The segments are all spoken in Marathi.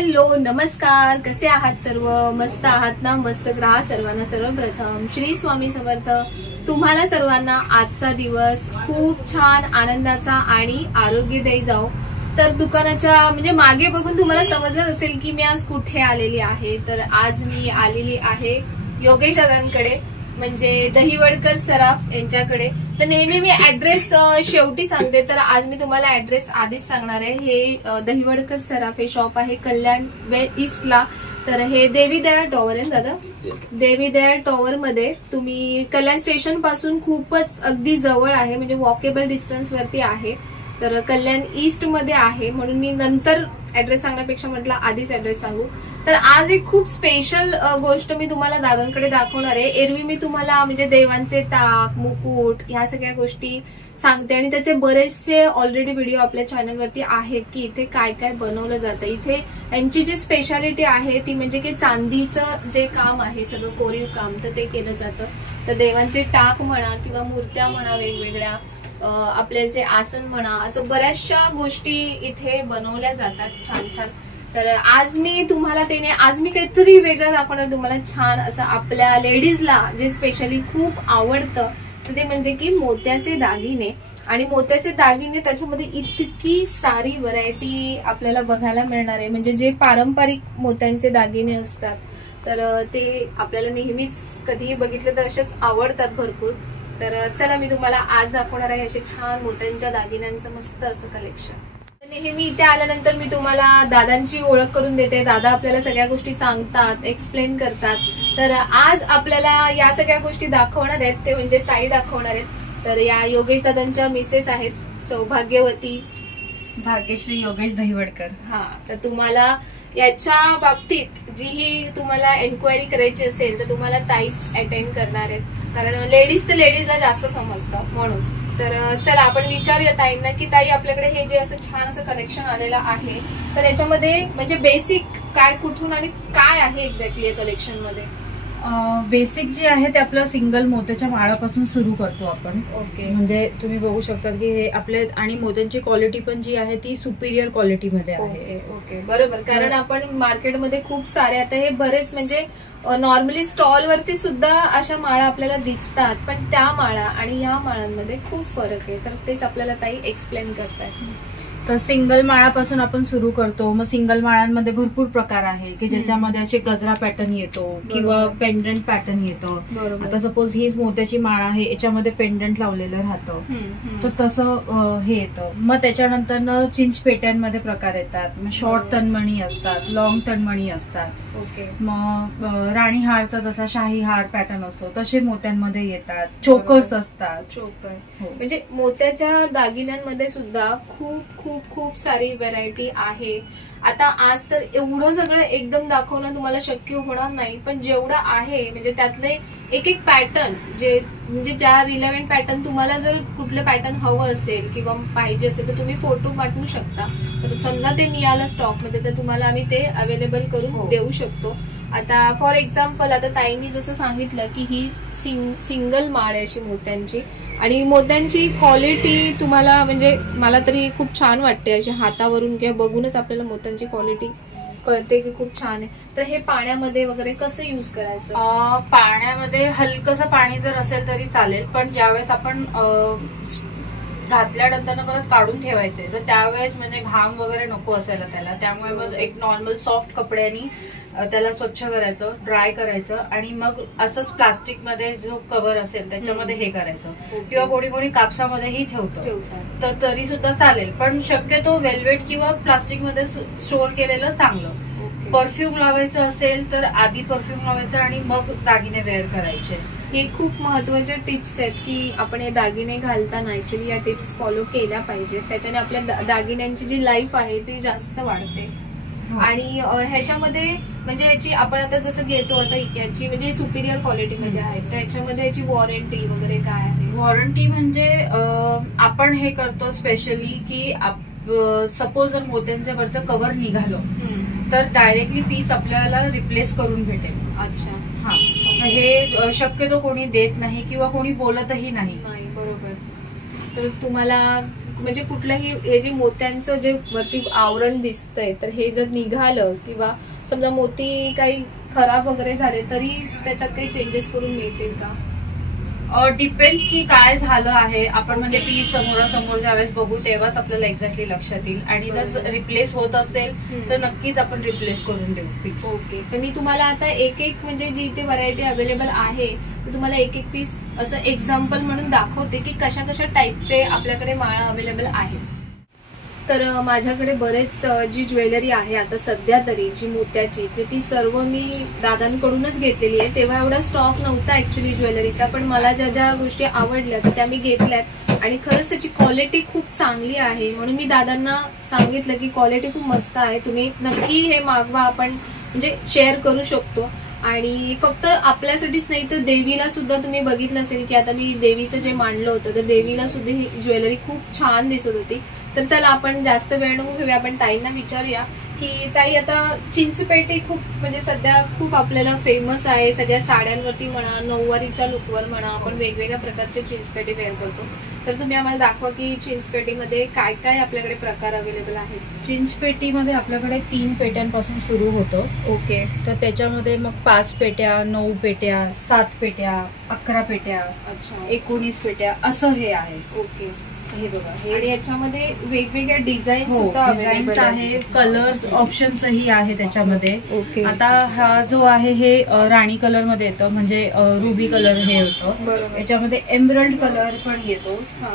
हॅलो नमस्कार, कसे आहात सर्व? मस्त आहात ना? मस्तच राहा सर्वांना. सर्वप्रथम श्री स्वामी समर्थ. तुम्हाला सर्वांना आजचा दिवस खूप छान आनंदाचा आणि आरोग्यदायी जाओ. तर दुकानाच्या म्हणजे मागे बघून तुम्हाला समजलं असेल की मी आज कुठे आलेली आहे. तर आज मी आलेली आहे योगेश दादांकडे, म्हणजे दहिवडकर सराफ यांच्याकडे. तर नेहमी मी ऍड्रेस शेवटी सांगते, तर आज मी तुम्हाला ऍड्रेस आधीच सांगणार आहे. हे दहिवडकर सराफ हे शॉप आहे कल्याण ईस्टला. तर हे देवी दयाळ टॉवर आहे दादा. देवी दयाळ टॉवर मध्ये तुम्ही कल्याण स्टेशन पासून खूपच अगदी जवळ आहे, म्हणजे वॉकेबल डिस्टन्स वरती आहे. तर कल्याण ईस्ट मध्ये आहे, म्हणून मी नंतर ऍड्रेस सांगण्यापेक्षा म्हटलं आधीच ऍड्रेस सांगू. तर आज एक खूप स्पेशल गोष्ट मी तुम्हाला दादांकडे दाखवणार आहे. एरवी मी तुम्हाला म्हणजे देवांचे टाक, मुकुट ह्या सगळ्या गोष्टी सांगते आणि त्याचे बरेचसे ऑलरेडी व्हिडिओ आपल्या चॅनलवरती आहेत की इथे काय काय बनवलं जातं. इथे यांची जी स्पेशालिटी आहे ती म्हणजे की चांदीचं जे काम आहे सगळं कोरीव काम, तर ते केलं जातं. तर देवांचे टाक म्हणा किंवा मूर्त्या म्हणा, वेगवेगळ्या आपले जे आसन म्हणा, असं बऱ्याचशा गोष्टी इथे बनवल्या जातात छान छान. तर आज मी तुम्हाला आज मी काहीतरी वेगळं दाखवणार तुम्हाला, छान असं आपल्या लेडीजला जे स्पेशली खूप आवडतं ते म्हणजे की मोत्याचे दागिने. आणि मोत्याचे दागिने त्याच्यामध्ये इतकी सारी व्हरायटी आपल्याला बघायला मिळणार आहे, म्हणजे जे पारंपरिक मोत्यांचे दागिने असतात तर ते आपल्याला नेहमीच कधीही बघितलं तर असेच आवडतात भरपूर. तर चला मी तुम्हाला आज दाखवणार आहे असे छान मोत्यांच्या दागिन्यांचं मस्त असं कलेक्शन. नेहमी इथे आल्यानंतर मी तुम्हाला दादांची ओळख करून देते. दादा आपल्याला सगळ्या गोष्टी सांगतात, एक्सप्लेन करतात. तर आज आपल्याला या सगळ्या गोष्टी दाखवणार आहेत ते म्हणजे ताई दाखवणार आहेत. तर या योगेश दादांच्या मिसेस आहेत सौभाग्यवती भाग्यश्री योगेश दहिवडकर. हा, तर तुम्हाला याच्या बाबतीत जी तुम्हाला एन्क्वायरी करायची असेल तर तुम्हाला ताईच अटेंड करणार आहेत, कारण लेडीजला जास्त समजतं म्हणून. तर चला आपण विचारूया ताईंना की ताई आपल्याकडे हे जे असं छान असं कलेक्शन आलेलं आहे तर याच्यामध्ये म्हणजे बेसिक काय, कुठून आणि काय आहे एक्झॅक्टली या कलेक्शन मध्ये? बेसिक जे आहे ते आपलं सिंगल मोत्याच्या माळापासून सुरू करतो आपण. ओके. म्हणजे तुम्ही बघू शकता की हे आपले आणि मोत्यांची क्वालिटी पण जी आहे ती सुपिरियर क्वालिटी मध्ये आहे. ओके ओके, बरोबर. कारण आपण मार्केटमध्ये खूप सारे आता हे बरेच म्हणजे नॉर्मली स्टॉल वरती सुद्धा अशा माळा आपल्याला दिसतात, पण त्या माळा आणि ह्या माळांमध्ये खूप फरक आहे. तर तेच आपल्याला ताई एक्सप्लेन करतात. तर सिंगल माळापासून आपण सुरू करतो. मग सिंगल माळांमध्ये भरपूर प्रकार आहे की ज्याच्यामध्ये असे गजरा पॅटर्न येतो किंवा पेंडंट पॅटर्न येतो. आता सपोज ही मोत्याची माळ आहे, याच्यामध्ये पेंडंट लावलेलं राहतं, तर तसं हे येतं. मग त्याच्यानंतर चिंच पेट्यांमध्ये प्रकार येतात. मग शॉर्ट तनमणी असतात, लॉंग तनमणी असतात. मग राणी हारचा जसा शाही हार पॅटर्न असतो तसे मोत्यांमध्ये येतात. चोकर्स असतात. चोकर म्हणजे मोत्याच्या दागिन्यांमध्ये सुद्धा खूप खूप खूप सारी व्हरायटी आहे. आता आज तर एवढं सगळं एकदम दाखवणं तुम्हाला शक्य होणार नाही, पण जेवढं आहे म्हणजे त्यातले एक एक पॅटर्न जे म्हणजे ज्या रिलेव्हंट पॅटर्न तुम्हाला जर कुठलं पॅटर्न हवं असेल किंवा पाहिजे असेल तर तुम्ही फोटो पाठवू शकता. तर समजा ते मिळालं स्टॉक मध्ये तर तुम्हाला आम्ही ते अवेलेबल करून देऊ शकतो. आता फॉर एक्झाम्पल आता ताईंनी जसं सांगितलं की ही सिंगल माळ आहे अशी मोत्यांची, आणि मोत्यांची क्वालिटी तुम्हाला म्हणजे मला तरी खूप छान वाटते. अशी हातावरून किंवा बघूनच आपल्याला मोत्यांची क्वालिटी कळते की खूप छान आहे. तर हे पाण्यामध्ये वगैरे कसं युज करायचं? पाण्यामध्ये हलकसं पाणी जर असेल तरी चालेल, पण ज्यावेळेस आपण घातल्यानंतर परत काढून ठेवायचे तर त्यावेळेस म्हणजे घाम वगैरे नको असायला त्याला. त्यामुळे मग एक नॉर्मल सॉफ्ट कपड्यानी त्याला स्वच्छ करायचं, ड्राय करायचं आणि मग असंच प्लास्टिक मध्ये जो कव्हर असेल त्याच्यामध्ये हे करायचं, किंवा कोणी कोणी कापसामध्येही ठेवतं तर तरी सुद्धा चालेल. पण शक्यतो वेल्वेट किंवा प्लास्टिक मध्ये स्टोअर केलेलं चांगलं. परफ्यूम लावायचं असेल तर आधी परफ्यूम लावायचं आणि मग दागिने वेअर करायचे. हे खूप महत्वाच्या टिप्स आहेत की आपण हे दागिने घालताना ऍक्च्युली या टिप्स फॉलो केल्या पाहिजेत. त्याच्याने आपल्या दागिन्यांची जी लाईफ आहे ती जास्त वाढते. आणि ह्याच्यामध्ये म्हणजे ह्याची आपण आता जसं घेतो आता याची म्हणजे सुपिरियर क्वालिटी मध्ये आहे, तर याच्यामध्ये याची वॉरंटी वगैरे काय आहे? वॉरंटी म्हणजे आपण हे करतो स्पेशली की सपोज जर मोत्यांच्या वरचं कव्हर निघालं तर डायरेक्टली पीस आपल्याला रिप्लेस करून भेटेल. अच्छा. हा, हे शक्यतो कोणी देत नाही किंवा कोणी बोलतही नाही. बरोबर. तर तुम्हाला म्हणजे कुठलंही हे जे मोत्यांचं जे वरती आवरण दिसतंय तर हे जर निघालं किंवा समजा मोती काही खराब वगैरे झाले तरी त्याच्यात काही चेंजेस करून मिळतील का? डिपेंड की काय झालं आहे. आपण म्हणजे पीस समोरासमोर ज्यावेळेस बघू तेव्हाच आपल्याला एक्झॅक्टली लक्षात येईल. आणि जर रिप्लेस होत असेल तर नक्कीच आपण रिप्लेस करून देऊ. ओके, तर मी तुम्हाला आता एक एक म्हणजे जी इथे व्हरायटी अवेलेबल आहे तर तुम्हाला एक एक पीस असं एक्झाम्पल म्हणून दाखवते की कशा कशा टाईपचे आपल्याकडे माळा अवेलेबल आहेत. तर माझ्याकडे बरेच जी ज्वेलरी आहे आता सध्या तरी जी मोत्याची ती सर्व मी दादांकडूनच घेतलेली आहे. तेव्हा एवढा स्टॉक नव्हता ऍक्च्युली ज्वेलरीचा, पण मला ज्या ज्या गोष्टी आवडल्या तर त्या मी घेतल्यात आणि खरंच त्याची क्वालिटी खूप चांगली आहे. म्हणून मी दादांना सांगितलं की क्वालिटी खूप मस्त आहे, तुम्ही नक्की हे मागवा, आपण म्हणजे शेअर करू शकतो. आणि फक्त आपल्यासाठीच नाही तर देवीला सुद्धा तुम्ही बघितलं असेल की आता मी देवीचं जे मांडलं होतं तर देवीला सुद्धा ही ज्वेलरी खूप छान दिसत होती. तर चला आपण जास्त वेळ नको घेऊया, आपण ताईंना विचारूया की ताई आता चिंचपेटी खूप म्हणजे सध्या खूप आपल्याला फेमस आहे. सगळ्या साड्यांवरती म्हणा, नऊवारीच्या लुकवर म्हणा, आपण वेगवेगळ्या प्रकारचे चिंचपेटी वेअर करतो. तर तुम्ही आम्हाला दाखवा की चिंचपेटीमध्ये काय काय आपल्याकडे प्रकार अवेलेबल आहेत. चिंचपेटीमध्ये आपल्याकडे 3 पेट्यांपासून सुरू होतं. ओके, तर त्याच्यामध्ये मग 5 पेट्या, 9 पेट्या, 7 पेट्या, 11 पेट्या, अच्छा, 19 पेट्या असं हे आहे. ओके, हे बघा, आणि याच्यामध्ये वेगवेगळ्या डिझाईन हो, सुद्धा डिझाईन्स अवेलेबल आहे, कलर्स ऑप्शन्सही आहे त्याच्यामध्ये. ओके, आता हा जो आहे हे राणी कलर मध्ये येतं, म्हणजे रुबी कलर हे होतं. बरोबर, याच्यामध्ये एमरल्ड कलर पण येतो. हा,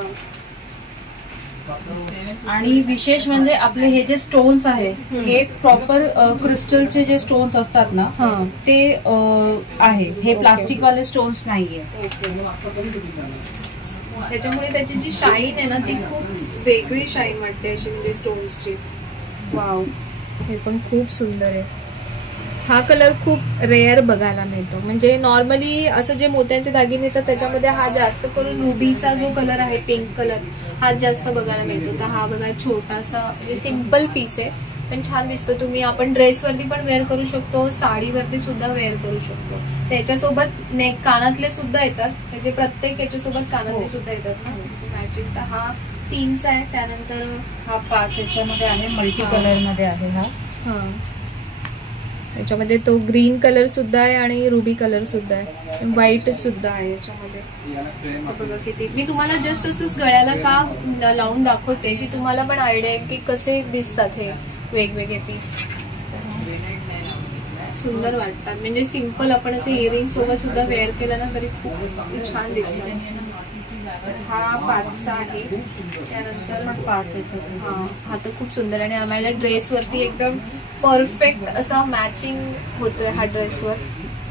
आणि विशेष म्हणजे आपले हे जे स्टोन्स आहे हे प्रॉपर क्रिस्टलचे जे स्टोन्स असतात ना हा, ते आहे, हे प्लास्टिक वाले स्टोन्स नाहीये. त्याच्यामुळे त्याची जी शाईन आहे ना ती खूप वेगळी शाईन वाटते अशी, म्हणजे स्टोन्सची. वाव, हे पण खूप सुंदर आहे. हा कलर खूप रेअर बघायला मिळतो, म्हणजे नॉर्मली असं जे मोत्यांचे दागिने येतात त्याच्यामध्ये हा जास्त करून रुबीचा जो कलर आहे, पिंक कलर, हा जास्त बघायला मिळतो. तर हा बघा छोटासा म्हणजे सिम्पल पीस आहे पण छान दिसतो. तुम्ही आपण ड्रेसवरती पण वेअर करू शकतो, साडीवरती सुद्धा वेअर करू शकतो. त्याच्यासोबत नेक कानातले सुद्धा येतात, त्याचे प्रत्येक याच्यासोबत कानातले सुद्धा येतात ना मॅचिंग. तर हा 3चा आहे. त्यानंतर हा 5 याच्यामध्ये आहे, मल्टी कलर मध्ये आहे हा. याच्यामध्ये तो ग्रीन कलर सुद्धा आहे आणि रुबी कलर सुद्धा आहे, व्हाईट सुद्धा आहे याच्यामध्ये. बघा किती, मी तुम्हाला जस्ट असंच गळ्याला का लावून दाखवते की तुम्हाला पण आयडिया आहे की कसे दिसतात हे वेगवेगळे पीस. सुंदर वाटतात, म्हणजे सिंपल आपण असे इयरिंग सोबत सुद्धा वेअर केलं ना तरी खूप छान दिसतात. हा 5चा आहे. त्यानंतर हा तर खूप सुंदर आणि आम्हाला ड्रेसवरती एकदम परफेक्ट असा मॅचिंग होतोय हा ड्रेसवर.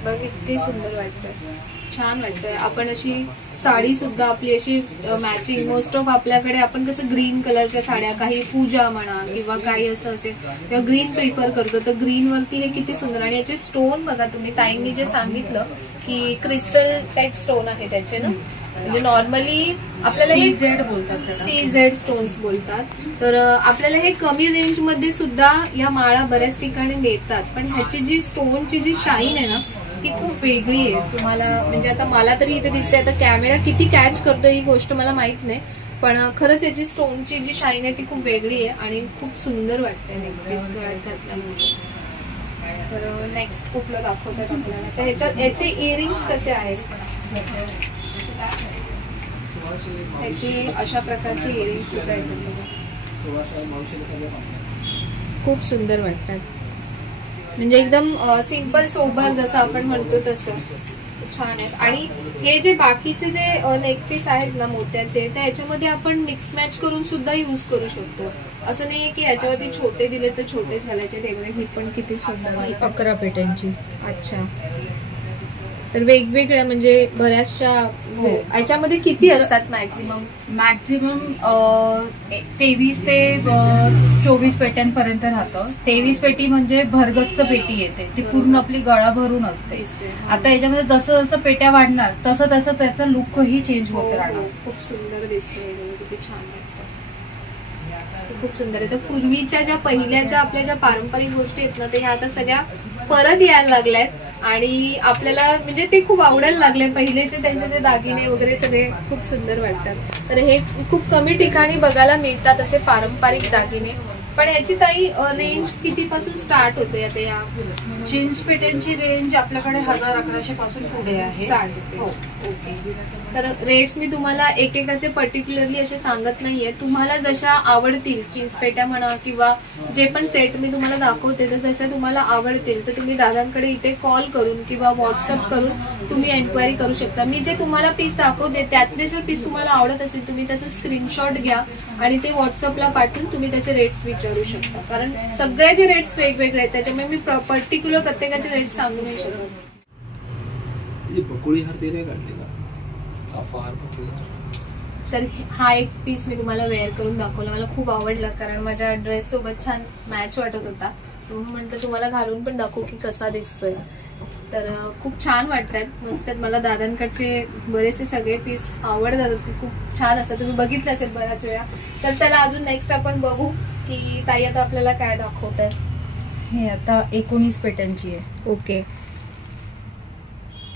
बघ किती सुंदर वाटतोय, छान वाटतोय. आपण अशी साडी सुद्धा आपली अशी मॅचिंग, मोस्ट ऑफ आपल्याकडे आपण कसं ग्रीन कलरच्या साड्या, काही पूजा म्हणा किंवा काही असं असेल तेव्हा ग्रीन प्रिफर करतो, तर ग्रीन वरती हे किती सुंदर. आणि याचे स्टोन बघा तुम्ही, ताईंनी जे सांगितलं की क्रिस्टल टाईप स्टोन आहे त्याचे ना, म्हणजे नॉर्मली आपल्याला हे CZ स्टोन्स बोलतात. तर आपल्याला हे कमी रेंज मध्ये सुद्धा या माळा बऱ्याच ठिकाणी मिळतात, पण ह्याची जी स्टोनची जी शाईन आहे ना ती खूप वेगळी आहे. तुम्हाला म्हणजे आता मला तरी इथे दिसते, आता कॅमेरा किती कॅच करतो ही गोष्ट मला माहित नाही, पण खरंच याची स्टोनची जी शाईन आहे ती खूप वेगळी आहे आणि खूप सुंदर वाटते नेकपीस गळ्यात घातल्यानंतर. तर नेक्स्ट कुठलं दाखवतात आपल्याला, तर ह्याच्यात याचे इयरिंग्स कसे आहेत, ह्याची अशा प्रकारची इयरिंग्स सुद्धा येतात, खूप सुंदर वाटतात. म्हणजे एकदम सिंपल सोबर जसं आपण म्हणतो तसं छान आहेत. आणि हे जे बाकीचे जे नेकपीस आहेत ना मोत्याचे, तर ह्याच्यामध्ये आपण मिक्स मॅच करून सुद्धा यूज करू शकतो. असं नाहीये की ह्याच्यावरती छोटे दिले तर छोटे झाल्याचे. तेव्हा ही पण किती सुंदर, 11 पेट्यांची. अच्छा, तर वेगवेगळ्या म्हणजे बऱ्याचशा. याच्यामध्ये किती असतात मॅक्झिमम? 23 ते 24 पेट्यांपर्यंत राहतं. 23 पेटी म्हणजे भरगच्च पेटी येते, ती पूर्ण आपली गळा भरून असते. आता याच्यामध्ये जसं जसं पेट्या वाढणार तसं तसं त्याचा लुकही चेंज होत राहणार. खूप सुंदर दिसते, किती छान वाटतं, खूप सुंदर आहे. तर पूर्वीच्या ज्या पहिल्या ज्या आपल्या ज्या पारंपरिक गोष्टी आहेत ना, ते ह्या आता सगळ्या परत यायला लागल्यात आणि आपल्याला म्हणजे ते खूप आवडायला लागले. पहिलेचे त्यांचे जे दागिने वगैरे सगळे खूप सुंदर वाटतात. तर हे खूप कमी ठिकाणी बघायला मिळतात असे पारंपरिक दागिने. पण याची काही रेंज कितीपासून स्टार्ट होते आता या जीन्स पेट्यांची रेंज आपल्याकडे 1000-1100 पासून पुढे आहे स्टार्ट होते. हो. ओके. तर रेट्स मी तुम्हाला एकेकाचे पर्टिक्युलरली असे सांगत नाहीये. तुम्हाला जशा आवडतील जीन्स पेट्या म्हणा किंवा जे पण सेट मी तुम्हाला दाखवते तर जसे तुम्हाला आवडतील तर तुम्ही दादांकडे इथे कॉल करून किंवा व्हॉट्सअप करून तुम्ही एन्क्वायरी करू शकता. मी जे तुम्हाला पीस दाखवते त्यातले जर पीस तुम्हाला आवडत असेल तुम्ही त्याचं स्क्रीनशॉट घ्या आणि ते व्हॉट्सअपला पाठवून तुम्ही त्याचे रेट्स विचारू शकता. कारण सगळ्याचे रेट्स वेगवेगळे आहेत त्याच्यामुळे मी पर्टिक्युलर प्रत्येकाचे रेट्स सांगू नाही शकत. तर हा एक पीस मी तुम्हाला वेअर करून दाखवला. मला खूप आवडला कारण माझ्या ड्रेस सोबत छान मॅच वाटत होता. म्हटलं तुम्हाला घालून पण दाखवू की कसा दिसतोय. तर खूप छान वाटतात, मस्त आहेत. मला दादांकडचे बरेचसे सगळे पीस आवडतात की खूप छान असतात. तुम्ही बघितलं असेल बऱ्याच वेळा. तर चला अजून नेक्स्ट आपण बघू की ताई आता आपल्याला काय दाखवतात. हे आता 19 पेट्यांची आहे. ओके.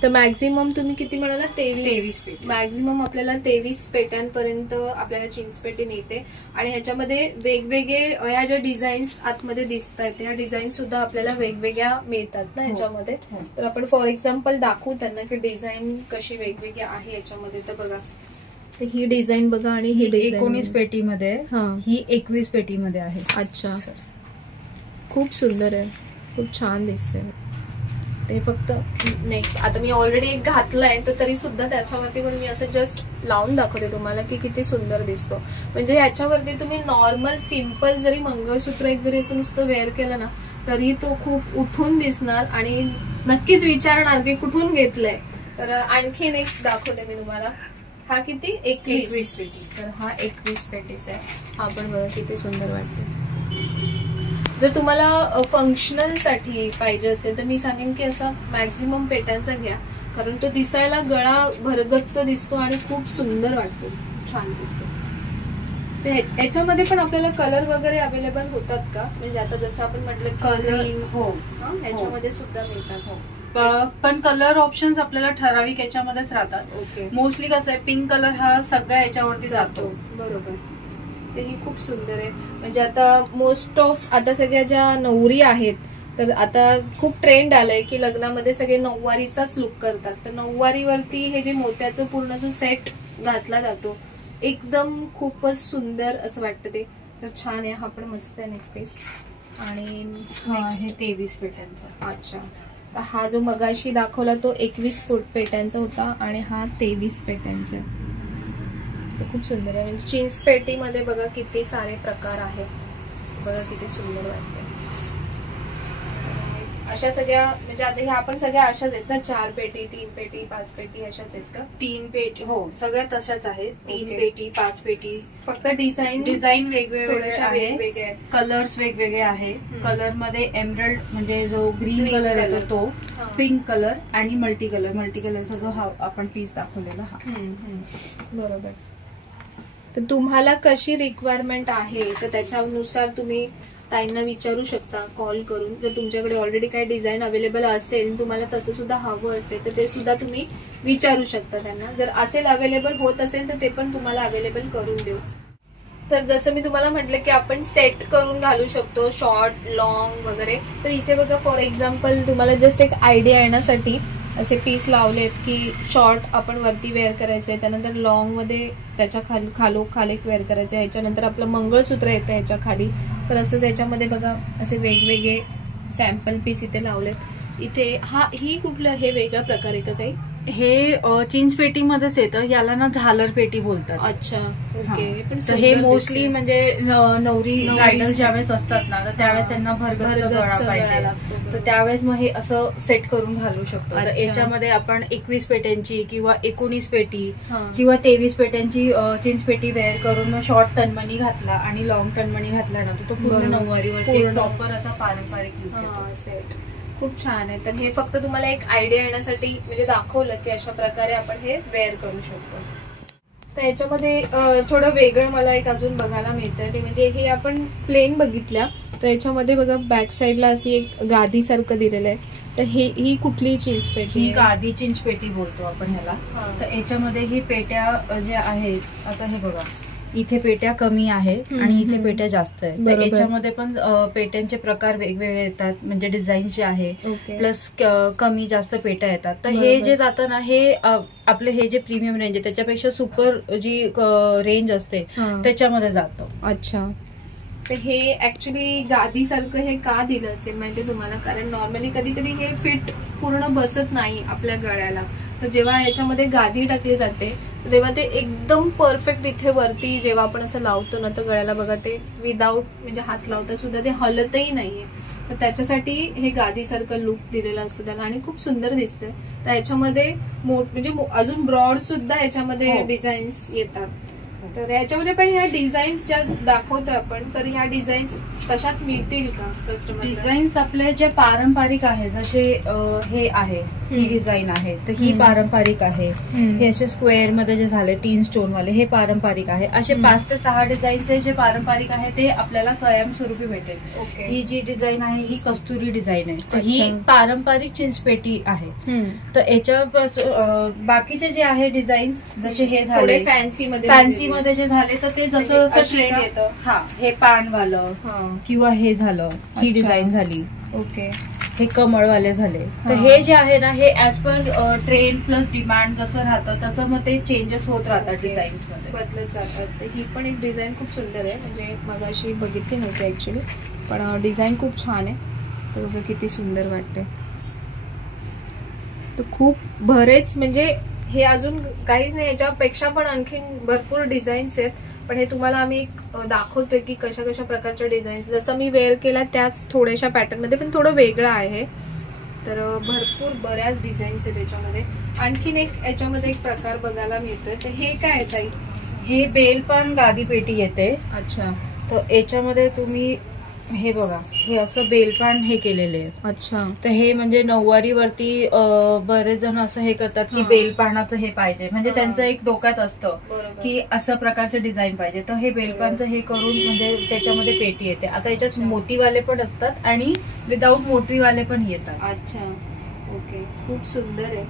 तर मॅक्झिमम तुम्ही किती म्हणाला 23 मॅक्झिमम आपल्याला 23 पेट्यांपर्यंत आपल्याला जीन्स पेटी मिळते. आणि ह्याच्यामध्ये वेगवेगळे ह्या ज्या डिझाईन्स आतमध्ये दिसत आहेत त्या डिझाईन सुद्धा आपल्याला वेगवेगळ्या मिळतात ना ह्याच्यामध्ये. तर आपण फॉर एक्झाम्पल दाखवू त्यांना की डिझाईन कशी वेगवेगळी आहे याच्यामध्ये. तर बघा तर ही डिझाईन बघा आणि ही डिझाईन 19 पेटीमध्ये, ही 21 पेटीमध्ये आहे. अच्छा, खूप सुंदर आहे, खूप छान दिसते. ते फक्त नाही आता मी ऑलरेडी एक घातलंय तर तरी सुद्धा त्याच्यावरती पण मी असं जस्ट लावून दाखवते तुम्हाला की किती सुंदर दिसतो. म्हणजे ह्याच्यावरती तुम्ही नॉर्मल सिम्पल जरी मंगळसूत्र एक जरी असं नुसतं वेअर केलं ना तरी तो खूप उठून दिसणार आणि नक्कीच विचारणार की कुठून घेतलंय. तर आणखीन एक दाखवते मी तुम्हाला. हा किती 21 पेटी. तर हा 21 पेटीचा आहे. हा पण बघा किती सुंदर वाटते. जर तुम्हाला फंक्शनल साठी पाहिजे असेल तर मी सांगेन की असं मॅक्झिमम पेट्यांचा घ्या कारण तो दिसायला गळा भरगच्च दिसतो आणि खूप सुंदर वाटतो, छान दिसतो. तर याच्यामध्ये पण आपल्याला कलर वगैरे अवेलेबल होतात का? म्हणजे आता जसं आपण म्हटलं कलर हो याच्यामध्ये सुद्धा मिळतात. हो पण कलर ऑप्शन्स आपल्याला ठराविक याच्यामध्येच राहतात. ओके. मोस्टली कसं आहे पिंक कलर हा सगळ्या याच्यावरती जातो. बरोबर. ही खूप सुंदर आहे. म्हणजे आता मोस्ट ऑफ आता सगळ्या ज्या नवरी आहेत तर आता खूप ट्रेंड आलाय की लग्नामध्ये सगळे नऊवारीचाच लुक करतात. तर नऊवारीवरती हे जे मोत्याचं पूर्ण जो सेट घातला जातो एकदम खूपच सुंदर असं वाटतं ते. तर छान आहे. हा पण मस्त आहे नेकपीस. आणि 23 पेट्यांचा. अच्छा. हा जो मगाशी दाखवला तो 21 पेट्यांचा होता आणि हा 23 पेट्यांचा. खूप सुंदर आहे. म्हणजे जीन्स पेटीमध्ये बघा किती सारे प्रकार आहेत. बघा किती सुंदर वाटते. अशा सगळ्या म्हणजे आता ह्या पण सगळ्या अशाच आहेत ना 4 पेटी 3 पेटी 5 पेटी अशाच आहेत का? 3 पेटी हो सगळ्या तशाच आहेत. 3 पेटी 5 पेटी. फक्त डिझाईन वेगवेगळे आहे. कलर्स वेगवेगळे आहे. कलर मध्ये एमरल्ड म्हणजे जो ग्रीन कलर येतो तो, पिंक कलर आणि मल्टी कलरचा जो हा आपण पीस दाखवलेला हा. बरोबर. तर तुम्हाला कशी रिक्वायरमेंट आहे तर त्याच्यानुसार तुम्ही ताईंना विचारू शकता कॉल करून. जर तुमच्याकडे ऑलरेडी काही डिझाईन अवेलेबल असेल तुम्हाला तसं सुद्धा हवं असेल तर ते सुद्धा तुम्ही विचारू शकता त्यांना. जर असेल अवेलेबल होत असेल तर ते पण तुम्हाला अवेलेबल करून देऊ. तर जसं मी तुम्हाला म्हटलं की आपण सेट करून घालू शकतो शॉर्ट लॉंग वगैरे. तर इथे बघा फॉर एक्झाम्पल तुम्हाला जस्ट एक आयडिया येण्यासाठी असे पीस लावलेत की शॉर्ट आपण वरती वेअर करायचंय, त्यानंतर लॉंग मध्ये त्याच्या खाली वेअर करायचं, ह्याच्यानंतर आपलं मंगळसूत्र येतं ह्याच्या खाली. तर असंच याच्यामध्ये बघा असे वेगवेगळे सॅम्पल पीस इथे लावलेत. इथे ही कुठलं हे वेगळा प्रकार आहे का काही? हे जीन्स पेटीमध्येच येतं. याला ना झालर पेटी बोलतात. अच्छा. ओके. तर हे मोस्टली म्हणजे नवरी ब्रायडल ज्यावेळेस असतात ना तर त्यावेळेस त्यांना भरगच्च गळा पाहिजे तर त्यावेळेस मग हे असं सेट करून घालू शकतो. तर याच्यामध्ये आपण 21 पेट्यांची किंवा 19 पेटी किंवा 23 पेट्यांची जीन्स पेटी वेअर करून मग शॉर्ट तन्मणी घातला आणि लॉंग तन्मणी घातला ना तर तो पूर्ण नऊवारीवरती प्रॉपर असा पारंपरिक सेट. खूप छान आहे. तर हे फक्त तुम्हाला एक आयडिया येण्यासाठी म्हणजे दाखवलं की अशा प्रकारे आपण हे वेअर करू शकतो. तर याच्यामध्ये थोडं वेगळं मला एक अजून बघायला मिळतंय ते म्हणजे हे आपण प्लेन बघितल्या तर याच्यामध्ये बघा बॅक साईडला अशी एक गादी सारखं दिलेलं आहे. तर ही कुठली चिंच पेटी? ही गादी चिंच पेटी बोलतो आपण ह्याला. तर याच्यामध्ये ही पेट्या ज्या आहेत, आता हे बघा इथे पेट्या कमी आहे आणि इथे पेट्या जास्त आहेत. तर याच्यामध्ये पण पेट्यांचे प्रकार वेगवेगळे येतात, म्हणजे डिझाईन जे आहे प्लस कमी जास्त पेट्या येतात. तर हे जे जातं ना, हे आपले हे जे प्रीमियम रेंज आहे त्याच्यापेक्षा सुपर जी रेंज असते त्याच्यामध्ये जातं. अच्छा. तर हे ऍक्च्युली गादी सारखं हे का दिलं असेल माहितीये तुम्हाला? कारण नॉर्मली कधी कधी हे फिट पूर्ण बसत नाही आपल्या गळ्याला. तर जेव्हा याच्यामध्ये गादी टाकली जाते तेव्हा ते एकदम परफेक्ट इथे वरती जेव्हा आपण असं लावतो ना, तर गळ्याला बघा ते विदाऊट म्हणजे हात लावता सुद्धा ते हलतही नाहीये. तर त्याच्यासाठी हे गादीसारखं लुक दिलेलं असतो त्याला आणि खूप सुंदर दिसतंय. तर याच्यामध्ये म्हणजे अजून ब्रॉड सुद्धा याच्यामध्ये डिझाईन्स येतात. तर याच्यामध्ये पण ह्या डिझाईन्स ज्या दाखवतोय आपण, तर ह्या डिझाईन्स तशाच मिळतील का कस्टमर? डिझाईन्स आपले जे पारंपरिक आहे, जसे हे आहे ही डिझाईन आहे तर ही पारंपरिक आहे. हे असे स्क्वेअर मध्ये जे झाले 3 स्टोन वाले हे पारंपरिक आहे. असे 5 ते 6 डिझाईन्स जे पारंपरिक आहे ते आपल्याला कायमस्वरूपी भेटेल. ही जी डिझाईन आहे ही कस्तुरी डिझाईन आहे. तर ही पारंपरिक चिंचपेटी आहे. तर याच्या बाकीचे जे आहे डिझाईन्स जसे हे झाले फॅन्सी मध्ये जे झाले, तर ते जसं ट्रेंड येतं. हा, हे पानवालं किंवा हे झालं, ही डिझाईन झाली. ओके. हे कमळवाले झाले. तर हे जे आहे ना, हे as per trend plus demand जसं राहतं तसं मग ते चेंजेस होत राहतात, डिझाईन्स मध्ये बदलत जातात. ही पण एक डिझाईन खूप सुंदर आहे, म्हणजे मगाशी बघितली नव्हती ऍक्च्युली, पण डिझाईन खूप छान आहे. तर बघा किती सुंदर वाटते. तर खूप बरेच म्हणजे हे अजून काहीच नाही, याच्यापेक्षा पण आणखीन भरपूर डिझाईन्स आहेत. पण हे तुम्हाला आम्ही दाखवतोय की कशा कशा प्रकारच्या डिझाईन्स, जसं मी वेअर केला त्याच थोड्याशा पॅटर्न मध्ये, पण थोडं वेगळं आहे. तर भरपूर बऱ्याच डिझाईन्स आहेत त्याच्यामध्ये. आणखीन एक याच्यामध्ये एक प्रकार बघायला मिळतोय. तर हे काय आहे ताई? हे बेलपान गादी पेटी येते. अच्छा. तर याच्यामध्ये तुम्ही हे बघा, हे असं बेलपान हे केलेले आहे. अच्छा. तर हे म्हणजे नऊवारीवरती बरेच जण असं हे करतात की बेलपानाचं हे पाहिजे, म्हणजे त्यांचं एक डोक्यात असतं की असं प्रकारचं डिझाईन पाहिजे. तर हे बेलपानचं हे करून म्हणजे त्याच्यामध्ये पेटी येते. आता याच्यात मोतीवाले पण असतात आणि विदाऊट मोतीवाले पण येतात. अच्छा. ओके. खूप सुंदर आहे,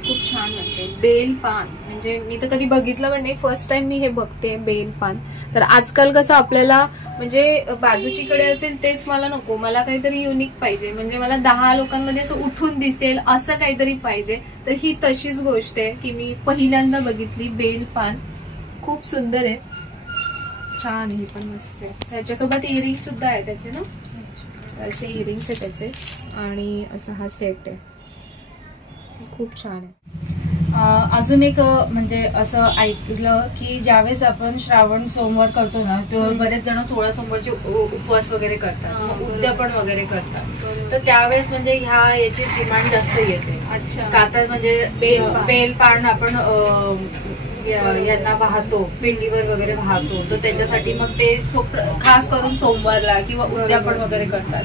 खूप छान वाटते. बेलपान म्हणजे मी तर कधी बघितलं पण नाही, फर्स्ट टाइम मी हे बघते बेलपान. तर आजकाल कसं आपल्याला म्हणजे बाजूची कडे असेल तेच मला नको, मला काहीतरी युनिक पाहिजे, म्हणजे मला 10 लोकांमध्ये असं उठून दिसेल असं काहीतरी पाहिजे. तर ही तशीच गोष्ट आहे की मी पहिल्यांदा बघितली बेलपान. खूप सुंदर आहे, छान. ही पण मस्त आहे. त्याच्यासोबत इयरिंग सुद्धा आहे त्याचे ना, असे इयरिंग्स आहे त्याचे, आणि असा हा सेट आहे. खूप छान आहे. अजून एक म्हणजे असं ऐकलं की ज्यावेळेस आपण श्रावण सोमवार करतो ना, तर बरेच जण 16 सोमवारचे उपवास वगैरे करतात, उद्यापन वगैरे करतात. तर त्यावेळेस म्हणजे याची डिमांड जास्त येते. का तर म्हणजे बेलपान आपण यांना वाहतो, पिंडीवर वगैरे वाहतो, तर त्याच्यासाठी मग ते खास करून सोमवारला किंवा उद्यापन वगैरे करतात.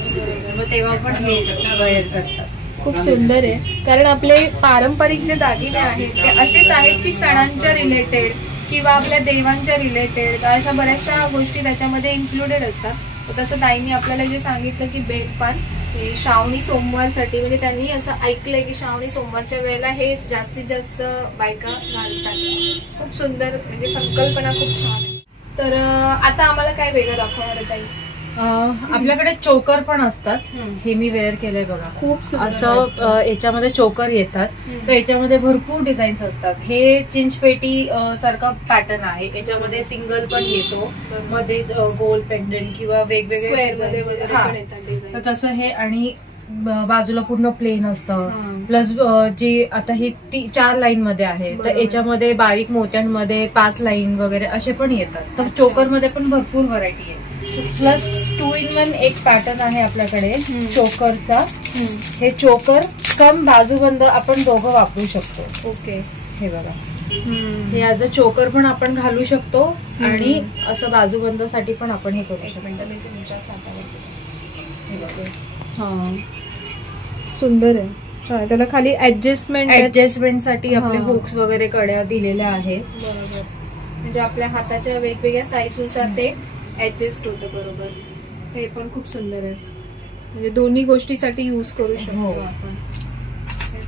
मग तेव्हा पण हे वेअर करतात. खूप सुंदर आहे, कारण आपले पारंपरिक जे दागिने आहेत ते असेच आहेत की सणांच्या रिलेटेड किंवा आपल्या देवांच्या रिलेटेड अशा बऱ्याचशा गोष्टी त्याच्यामध्ये इन्क्लुडेड असतात. तसं ताईंनी आपल्याला जे सांगितलं की बेलपान हे श्रावणी सोमवारसाठी, म्हणजे त्यांनी असं ऐकलंय की श्रावणी सोमवारच्या वेळेला हे जास्तीत जास्त बायका घालतात. खूप सुंदर, म्हणजे संकल्पना खूप छान आहे. तर आता आम्हाला काय वेगळं दाखवणार आहे ताई? आपल्याकडे चोकर पण असतात. हे मी वेअर केलंय बघा, खूप असं याच्यामध्ये चोकर येतात. तर याच्यामध्ये भरपूर डिझाईन्स असतात. हे चिंचपेटी सारखा पॅटर्न आहे, याच्यामध्ये सिंगल पण येतो, मध्येच गोल पेंडंट किंवा वेगवेगळे. तर तसं हे, आणि बाजूला पूर्ण प्लेन असतं. प्लस जे आता ही 4 लाईन मध्ये आहे, तर याच्यामध्ये बारीक मोत्यांमध्ये 5 लाईन वगैरे असे पण येतात. तर चोकर मध्ये पण भरपूर व्हरायटी आहे. प्लस 2 in 1 एक पॅटर्न आहे आपल्याकडे चोकरचा. हे चोकर कम बाजूबंद आपण दोघं वापरू शकतो. ओके. हे बघा, हे ॲज अ चोकर पण आपण घालू शकतो आणि असं बाजूबंदासाठी पण आपण हे करू शकतो. मी तुमच्या हातावरती सुंदर आहे, छान. त्याला खाली ऍडजस्टमेंट साठी आपले हुक्स वगैरे कड्या दिलेल्या आहेत. बरोबर, म्हणजे आपल्या हाताच्या वेगवेगळ्या साईज नुसार ते ऍडजस्ट होतं. बरोबर. ते पण खूप सुंदर आहे, म्हणजे दोन्ही गोष्टीसाठी यूज करू शकतो आपण.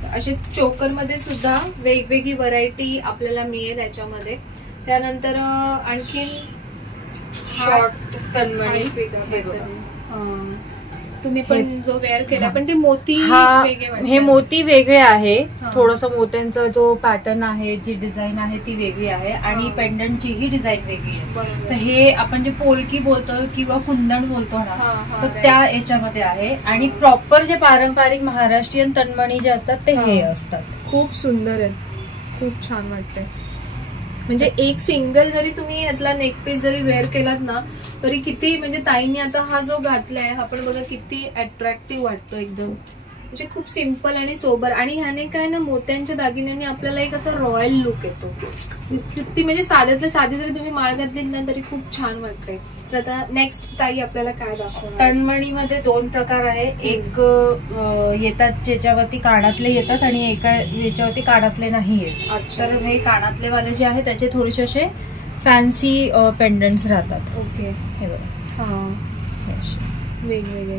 असे चोकर मध्ये सुद्धा वेगवेगळी व्हरायटी आपल्याला मिळेल याच्यामध्ये. त्यानंतर आणखीन शॉर्ट तन्मणी तुम्ही पण जो वेअर केला, पण ते मोती हे मोती वेगळे आहे, थोडस मोत्यांचा जो पॅटर्न आहे, जी डिझाईन आहे ती वेगळी आहे आणि पेंडंटची ही डिझाईन वेगळी आहे. तर हे आपण जे पोलकी बोलतो किंवा कुंदन बोलतो ना, तर त्या याच्यामध्ये आहे. आणि प्रॉपर जे पारंपरिक महाराष्ट्रीयन तन्मणी जे असतात ते हे असतात. खूप सुंदर आहेत, खूप छान वाटतंय. म्हणजे एक सिंगल जरी तुम्ही यातला नेक पीस जरी वेअर केलात ना तरी किती, म्हणजे ताईंनी आता हा जो घातलाय हा पण बघा किती अट्रॅक्टिव्ह वाटतो एकदम. म्हणजे खूप सिंपल आणि सोबर, आणि ह्याने काय ना मोत्यांच्या दागिन्यांनी आपल्याला एक असा रॉयल लुक येतो. किती म्हणजे साध्यातल्या साधी जरी तुम्ही माळ घातलीत ना तरी खूप छान वाटतंय. तर आता नेक्स्ट ताई आपल्याला काय दाखवणार? तन्मणीमध्ये 2 प्रकार आहे. एक येतात ज्याच्यावरती कानातले येतात आणि एका याच्यावरती कानातले नाही येत. तर हे कानातले वाले जे आहे त्याचे थोडेसे असे फॅन्सी पेंडंट्स राहतात. ओके, हे बघा, हा वेगवेगळे,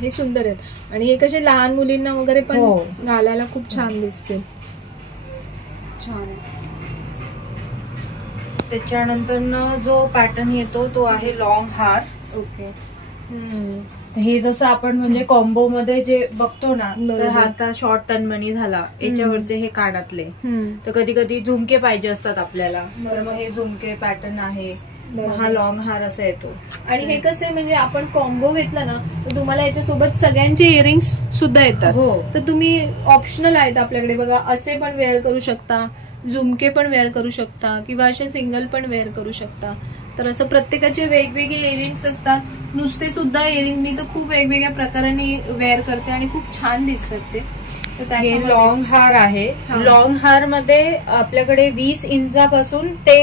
हे सुंदर आहेत. आणि हे कसे लहान मुलींना वगैरे पण घालायला खूप छान दिसते. छान आहे. त्याच्यानंतर जो पॅटर्न येतो तो आहे लॉंग हार. ओके. हे जसं आपण म्हणजे कॉम्बो मध्ये जे बघतो ना, तर हा आता शॉर्ट तन्मणी झाला, याच्यावरचे हे कानातले. तर कधी कधी झुमके पाहिजे असतात आपल्याला, तर मग हे झुमके पॅटर्न आहे. हा लॉंग हार असा येतो. आणि हे कसं म्हणजे आपण कॉम्बो घेतला ना तर तुम्हाला याच्यासोबत सगळ्यांचे इयरिंग्स सुद्धा येतात. तर तुम्ही ऑप्शनल आहेत आपल्याकडे बघा, असे पण वेअर करू शकता, झुमके पण वेअर करू शकता किंवा असे सिंगल पण वेअर करू शकता. तर असं प्रत्येकाचे वेगवेगळे इयरिंग्स असतात. नुसते सुद्धा इयरिंग मी तर खूप वेगवेगळ्या प्रकाराने वेअर करते आणि खूप छान दिसतात ते. हे लॉंग हार आहे. लॉंग हार मध्ये आपल्याकडे 20 इंचापासून ते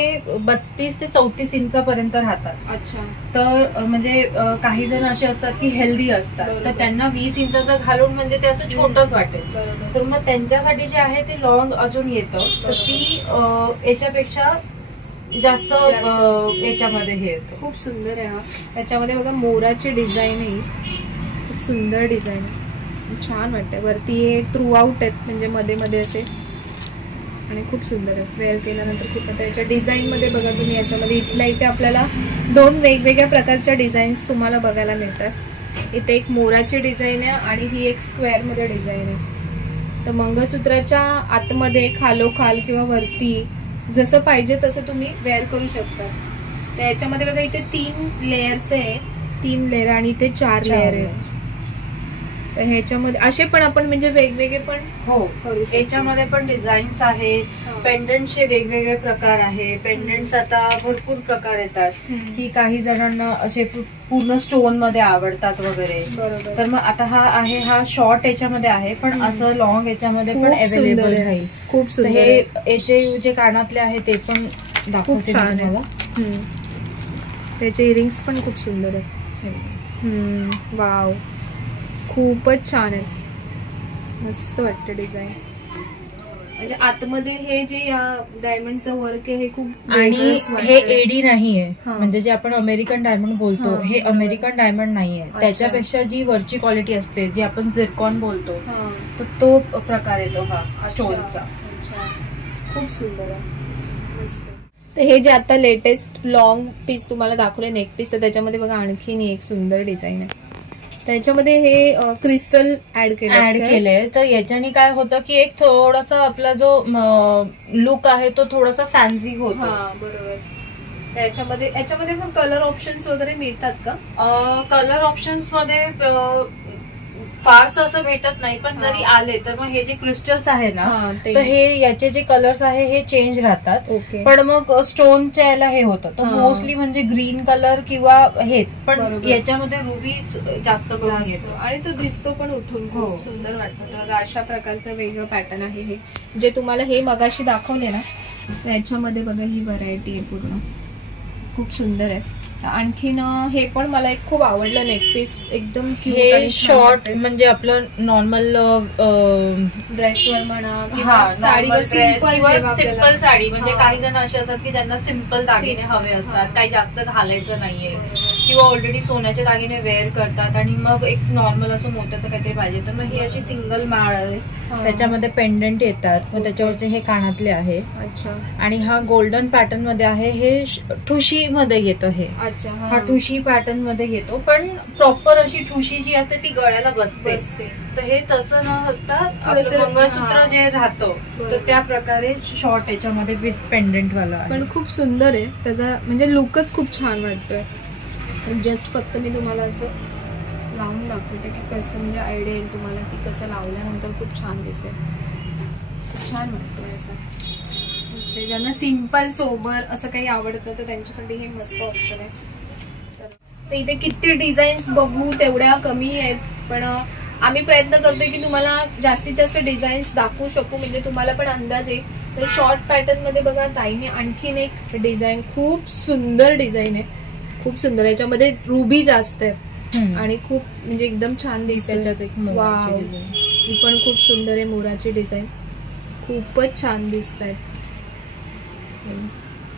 32 ते 34 इंचापर्यंत राहतात. अच्छा. तर म्हणजे काही जण असे असतात की हेल्दी असतात, तर त्यांना 20 इंचाचं घालून म्हणजे ते असं छोटंच वाटेल. तर मग त्यांच्यासाठी जे आहे ते लॉंग अजून येतं, तर ती याच्यापेक्षा जास्त याच्यामध्ये हे येतं. खूप सुंदर आहे हा. याच्यामध्ये बघा मोराची डिझाईन आहे, खूप सुंदर डिझाईन आहे, छान वाटतंय. वरती हे थ्रू आउट आहेत म्हणजे मध्ये मध्ये असे, आणि खूप सुंदर आहे वेअर केल्यानंतर. खूप आता याच्या डिझाईन मध्ये बघा तुम्ही, याच्यामध्ये इथल्या इथे आपल्याला 2 वेगवेगळ्या प्रकारच्या डिझाईन्स तुम्हाला बघायला मिळतात. इथे एक मोराची डिझाईन आहे आणि ही एक स्क्वेअर मध्ये डिझाईन आहे. तर मंगळसूत्राच्या आतमध्ये खालोखाल किंवा वरती जसं पाहिजे तसं तुम्ही वेअर करू शकता. तर याच्यामध्ये बघा इथे 3 लेयरचे आहे, 3 लेयर आणि इथे 4 लेयर आहेत. तर ह्याच्यामध्ये असे पण आपण म्हणजे वेगवेगळे पण करू शकतो. याच्यामध्ये पण डिझाईन्स आहे, पेंडंटचे वेगवेगळे प्रकार आहे. पेंडंट्स आता भरपूर प्रकार येतात की काही जणांना असे पूर्ण स्टोन मध्ये आवडतात वगैरे. तर मग आता हा आहे, हा शॉर्ट याच्यामध्ये आहे, पण असं लॉंग याच्यामध्ये पण अवेलेबल राहील. खूप सुंदर. हे याचे जे कानातले आहे ते पण दाखवते तुम्हाला. त्याचे इयरिंग्स पण खूप सुंदर आहेत. वाव, खूपच छान आहे, मस्त वाटतं डिझाईन. म्हणजे आतमध्ये हे जे या डायमंडचं वर्क आहे हे खूप, आणि हे एडी नाहीये, म्हणजे जे आपण अमेरिकन डायमंड बोलतो हे अमेरिकन डायमंड नाहीये. त्याच्यापेक्षा जी वरची क्वालिटी असते जी आपण झिरकॉन बोलतो, तर तो प्रकार येतो हा स्टोनचा. खूप सुंदर आहे, मस्त. तर हे जे आता लेटेस्ट लॉंग पीस तुम्हाला दाखवले नेक पीस, तर त्याच्यामध्ये बघा आणखीन एक सुंदर डिझाईन आहे. त्याच्यामध्ये हे क्रिस्टल ऍड केलंय. तर याच्याने काय होतं की एक थोडासा आपला जो लुक आहे तो थोडासा फॅन्सी होतो. बरोबर. याच्यामध्ये पण कलर ऑप्शन्स वगैरे मिळतात का? कलर ऑप्शन्स मध्ये फारसं असं भेटत नाही, पण जरी आले तर मग हे जे क्रिस्टल्स आहे ना, तर हे याचे जे कलर्स आहे हे चेंज राहतात. पण मग स्टोनच्या याला हे होतं, तर मोस्टली म्हणजे ग्रीन कलर किंवा हेच, पण याच्यामध्ये रुबी जास्त करून येतो आणि तो दिसतो पण उठून खूप सुंदर वाटतो. अशा प्रकारचं वेगळं पॅटर्न आहे हे, जे तुम्हाला हे मगाशी दाखवले ना त्याच्यामध्ये बघा ही व्हरायटी आहे पूर्ण, खूप सुंदर आहे. आणखीन हे पण मला एक खूप आवडलं नेक पीस, एकदम हे शॉर्ट म्हणजे आपलं नॉर्मल ड्रेसवर म्हणा किंवा साडीवर, सिंपल साडी. म्हणजे काही जण असे असतात की ज्यांना सिंपल दागिने हवे असतात, काही जास्त घालायचं नाहीये किंवा ऑलरेडी सोन्याचे दागिने वेअर करतात आणि मग एक नॉर्मल असं मोत्याचं काहीतरी पाहिजे, तर मग ही अशी सिंगल माळ आहे, त्याच्यामध्ये पेंडंट येतात, मग त्याच्यावरचे हे कानातले आहे. अच्छा. आणि हा गोल्डन पॅटर्न मध्ये आहे, हे ठुशी मध्ये येतं. हे हा ठुशी पॅटर्न मध्ये येतो, पण प्रॉपर अशी ठुशी जी असते ती गळ्याला बसते. तर हे तसं न होता आपलं मंगळसूत्र जे राहतं तर त्या प्रकारे शॉर्ट याच्यामध्ये विथ पेंडंट वाला आहे. पण खूप सुंदर आहे, त्याचा म्हणजे लुकच खूप छान वाटतोय. जस्ट फक्त मी तुम्हाला असं लावून दाखवते की कसं म्हणजे आयडिया येईल तुम्हाला की कसं लावल्यानंतर खूप छान दिसेल. छान वाटतोय असं मस्त. ज्यांना सिम्पल सोबर असं काही आवडतं तर त्यांच्यासाठी हे मस्त ऑप्शन आहे. तर इथे किती डिझाईन्स बघू तेवढ्या कमी आहेत, पण आम्ही प्रयत्न करतोय की तुम्हाला जास्तीत जास्त डिझाईन्स दाखवू शकू, म्हणजे तुम्हाला पण अंदाज येईल. तर शॉर्ट पॅटर्न मध्ये बघा ताईने आणखीन एक डिझाईन, खूप सुंदर डिझाईन आहे, खूप सुंदर. याच्यामध्ये रुबी जास्त आहे आणि खूप म्हणजे एकदम छान दिसते. वाव, ही पण खूप सुंदर आहे, मोराची डिझाईन खूपच छान दिसत आहेत.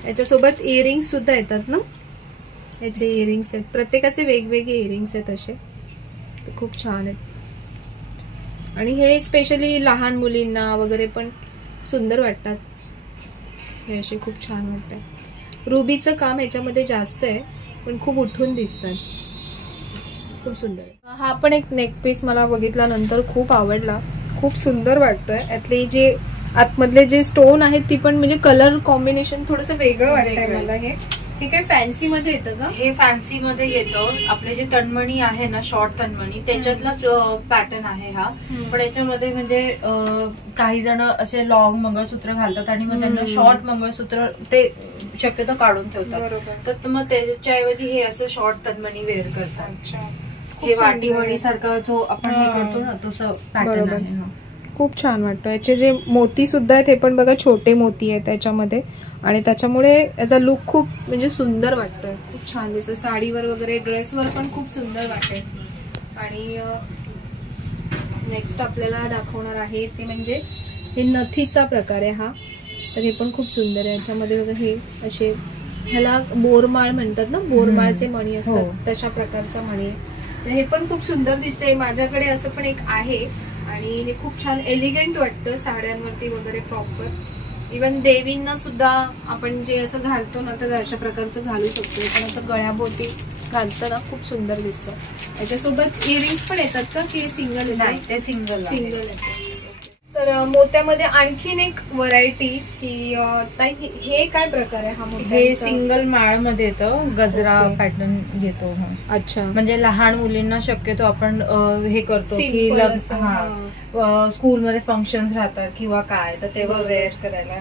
याच्यासोबत इयरिंग्स सुद्धा येतात ना, याचे इयरिंग्स आहेत, प्रत्येकाचे वेगवेगळे इयरिंग्स आहेत असे, तर खूप छान आहेत. आणि हे स्पेशली लहान मुलींना वगैरे पण सुंदर वाटतात, हे असे खूप छान वाटतात. रुबीचं काम ह्याच्यामध्ये जास्त आहे पण खूप उठून दिसतात, खूप सुंदर. हा पण एक नेक पीस मला बघितल्यानंतर खूप आवडला, खूप सुंदर वाटतोय. यातले जे आतमधले जे स्टोन आहेत ती पण म्हणजे कलर कॉम्बिनेशन थोडंसं वेगळं वाटतंय मला. हे काय फॅन्सी मध्ये येतं का? हे फॅन्सी मध्ये येतं. आपले जे तणमणी आहे ना, शॉर्ट तणमणी, त्याच्यातलाच पॅटर्न आहे हा. पण याच्यामध्ये म्हणजे काही जण असे लॉंग मंगळसूत्र घालतात आणि मग त्यांना शॉर्ट मंगळसूत्र ते शक्यतो काढून ठेवतात, तर मग त्याच्याऐवजी हे असं शॉर्ट तणमणी वेअर करतात. हे वाटीवडी सारखं जो आपण हे करतो ना तसं पॅटर्न आहे. खूप छान वाटतं. याचे जे मोती सुद्धा आहेत हे पण बघा, छोटे मोती आहेत त्याच्यामध्ये, आणि त्याच्यामुळे याचा लुक खूप म्हणजे सुंदर वाटतोय, खूप छान दिसतो. साडीवर वगैरे ड्रेसवर पण खूप सुंदर वाटेल. आणि नेक्स्ट आपल्याला दाखवणार आहे ते म्हणजे हे नथीचा प्रकार आहे हा, तर हे पण खूप सुंदर आहे. याच्यामध्ये बघा हे असे, ह्याला बोरमाळ म्हणतात ना, बोरमाळचे मणी असतात तशा प्रकारचा मणी आहे, तर हे पण खूप सुंदर दिसते. माझ्याकडे असं पण एक आहे आणि हे खूप छान एलिगंट वाटतं साड्यांवरती वगैरे प्रॉपर. इवन देवींना सुद्धा आपण जे असं घालतो ना तर अशा प्रकारचं घालू शकतो. पण असं गळ्याभोवती घालतं ना खूप सुंदर दिसतं. याच्यासोबत इयरिंग्स पण येतात का की सिंगल? नाही, ते सिंगल येतात. तर मोत्यामध्ये आणखीन एक व्हरायटी की हे काय प्रकार आहे हा मोत्याचा? हे सिंगल माळ मध्ये येतं, गजरा पॅटर्न येतो. अच्छा. म्हणजे लहान मुलींना शक्यतो आपण हे करतो की स्कूलमध्ये फंक्शन्स राहतात किंवा काय, तर तेव्हा वेअर करायला.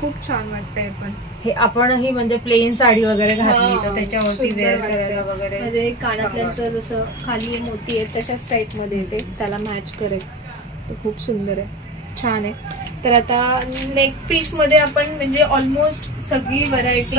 खूप छान वाटतंय. पण हे आपणही म्हणजे प्लेन साडी वगैरे घातली तर त्याच्यावरती वेअर करायला वगैरे, म्हणजे कानातल्यांचं जसं खाली मोती आहेत तशाच टाईप मध्ये येते, त्याला मॅच करेल. खूप सुंदर आहे, छान आहे. तर आता नेक पीस मध्ये आपण म्हणजे ऑलमोस्ट सगळी व्हरायटी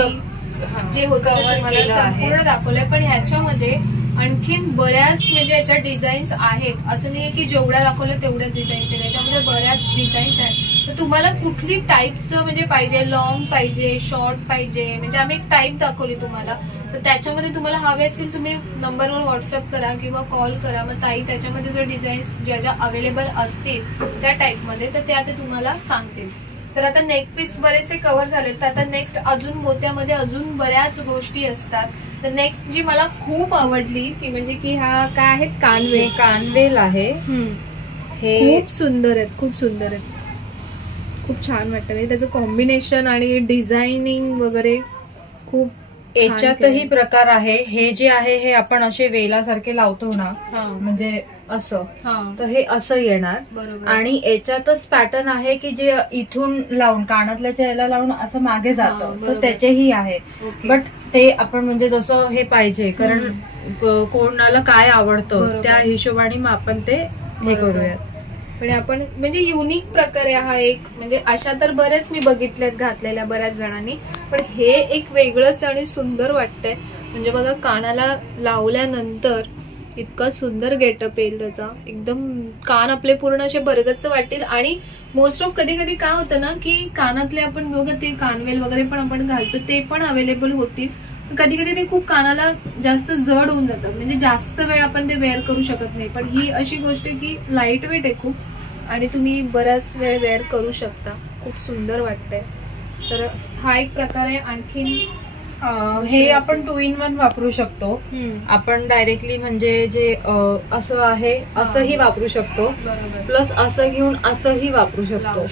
जे होतं तुम्हाला संपूर्ण दाखवलंय. पण ह्याच्यामध्ये आणखीन बऱ्याच म्हणजे याच्या डिझाईन्स आहेत, असं नाही की जेवढ्या दाखवलं तेवढ्याच डिझाईन्स आहेत, त्याच्यामध्ये बऱ्याच डिझाईन्स आहेत. तर तुम्हाला कुठली टाईपचं म्हणजे पाहिजे, लॉंग पाहिजे, शॉर्ट पाहिजे, म्हणजे आम्ही एक टाईप दाखवली तुम्हाला, तर त्याच्यामध्ये तुम्हाला हवे असतील तुम्ही नंबरवर व्हॉट्सअप करा किंवा कॉल करा. मग ताई त्याच्यामध्ये जर डिझाईन्स ज्या ज्या अवेलेबल असतील त्या टाईपमध्ये तर त्या ते तुम्हाला सांगतील. तर आता नेक पीस बरेचसे कव्हर झालेत, तर आता नेक्स्ट अजून मोत्यामध्ये अजून बऱ्याच गोष्टी असतात. तर नेक्स्ट जी मला खूप आवडली ती म्हणजे की हा काय आहेत, कानवेल. कानवेल आहे हे, खूप सुंदर आहेत, खूप सुंदर आहेत, खूप छान वाटतं. म्हणजे त्याचं कॉम्बिनेशन आणि डिझायनिंग वगैरे खूप. याच्यातही प्रकार आहे. हे जे आहे हे आपण असे वेलासारखे लावतो ना, म्हणजे असं, तर हे असं येणार. आणि याच्यातच पॅटर्न आहे की जे इथून लावून कानातल्याच्या याला लावून असं मागे जातं, तर त्याचेही आहे. बट ते आपण म्हणजे जसं हे पाहिजे, कारण कोणाला काय आवडतं त्या हिशोबाने मग आपण ते हे करूयात. पण आपण म्हणजे युनिक प्रकार आहे हा एक, म्हणजे अशा तर बरेच मी बघितल्यात घातलेल्या बऱ्याच जणांनी, पण हे एक वेगळंच आणि सुंदर वाटतंय. म्हणजे बघा कानाला लावल्यानंतर इतका सुंदर गेटअप येईल त्याचा, एकदम कान आपले पूर्ण असे बरगच्च वाटतील. आणि मोस्ट ऑफ कधी कधी काय होतं ना की कानातले आपण बघा ते कानवेल वगैरे पण आपण घालतो ते पण अवेलेबल होतील, कधी कधी ते खूप कानाला जास्त जड होऊन जातात, म्हणजे जास्त वेळ आपण ते वेअर करू शकत नाही. पण ही अशी गोष्ट आहे की लाईट वेट आहे खूप आणि तुम्ही बराच वेळ वेअर करू शकता. खूप सुंदर वाटतंय. तर हा एक प्रकार आहे. आणखीन हे आपण 2 in 1 वापरू शकतो. आपण डायरेक्टली म्हणजे जे असं आहे असंही वापरू शकतो, प्लस असं घेऊन असंही वापरू शकतो.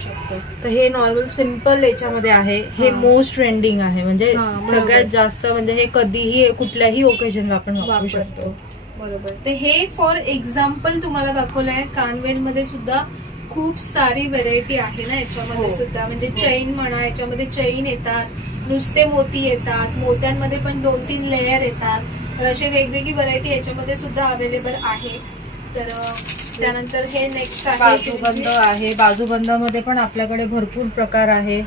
तर हे नॉर्मल सिम्पल याच्यामध्ये आहे. हे मोस्ट ट्रेंडिंग आहे, म्हणजे सगळ्यात जास्त म्हणजे हे कधीही कुठल्याही ओकेजनला आपण वापरू शकतो. बरोबर. तर हे फॉर एक्झाम्पल तुम्हाला दाखवलंय. कानवेल मध्ये सुद्धा खूप सारी व्हेरायटी आहे ना याच्यामध्ये सुद्धा, म्हणजे चैन म्हणा, याच्यामध्ये चैन येतात, नुसते मोती येतात, मोत्यांमध्ये पण 2-3 लेयर येतात. तर असे वेगवेगळी व्हरायटी याच्यामध्ये सुद्धा अवेलेबल आहे. तर त्यानंतर हे नेक्स्ट आहे बाजूबंद आहे. बाजूबंदामध्ये पण आपल्याकडे भरपूर प्रकार आहे,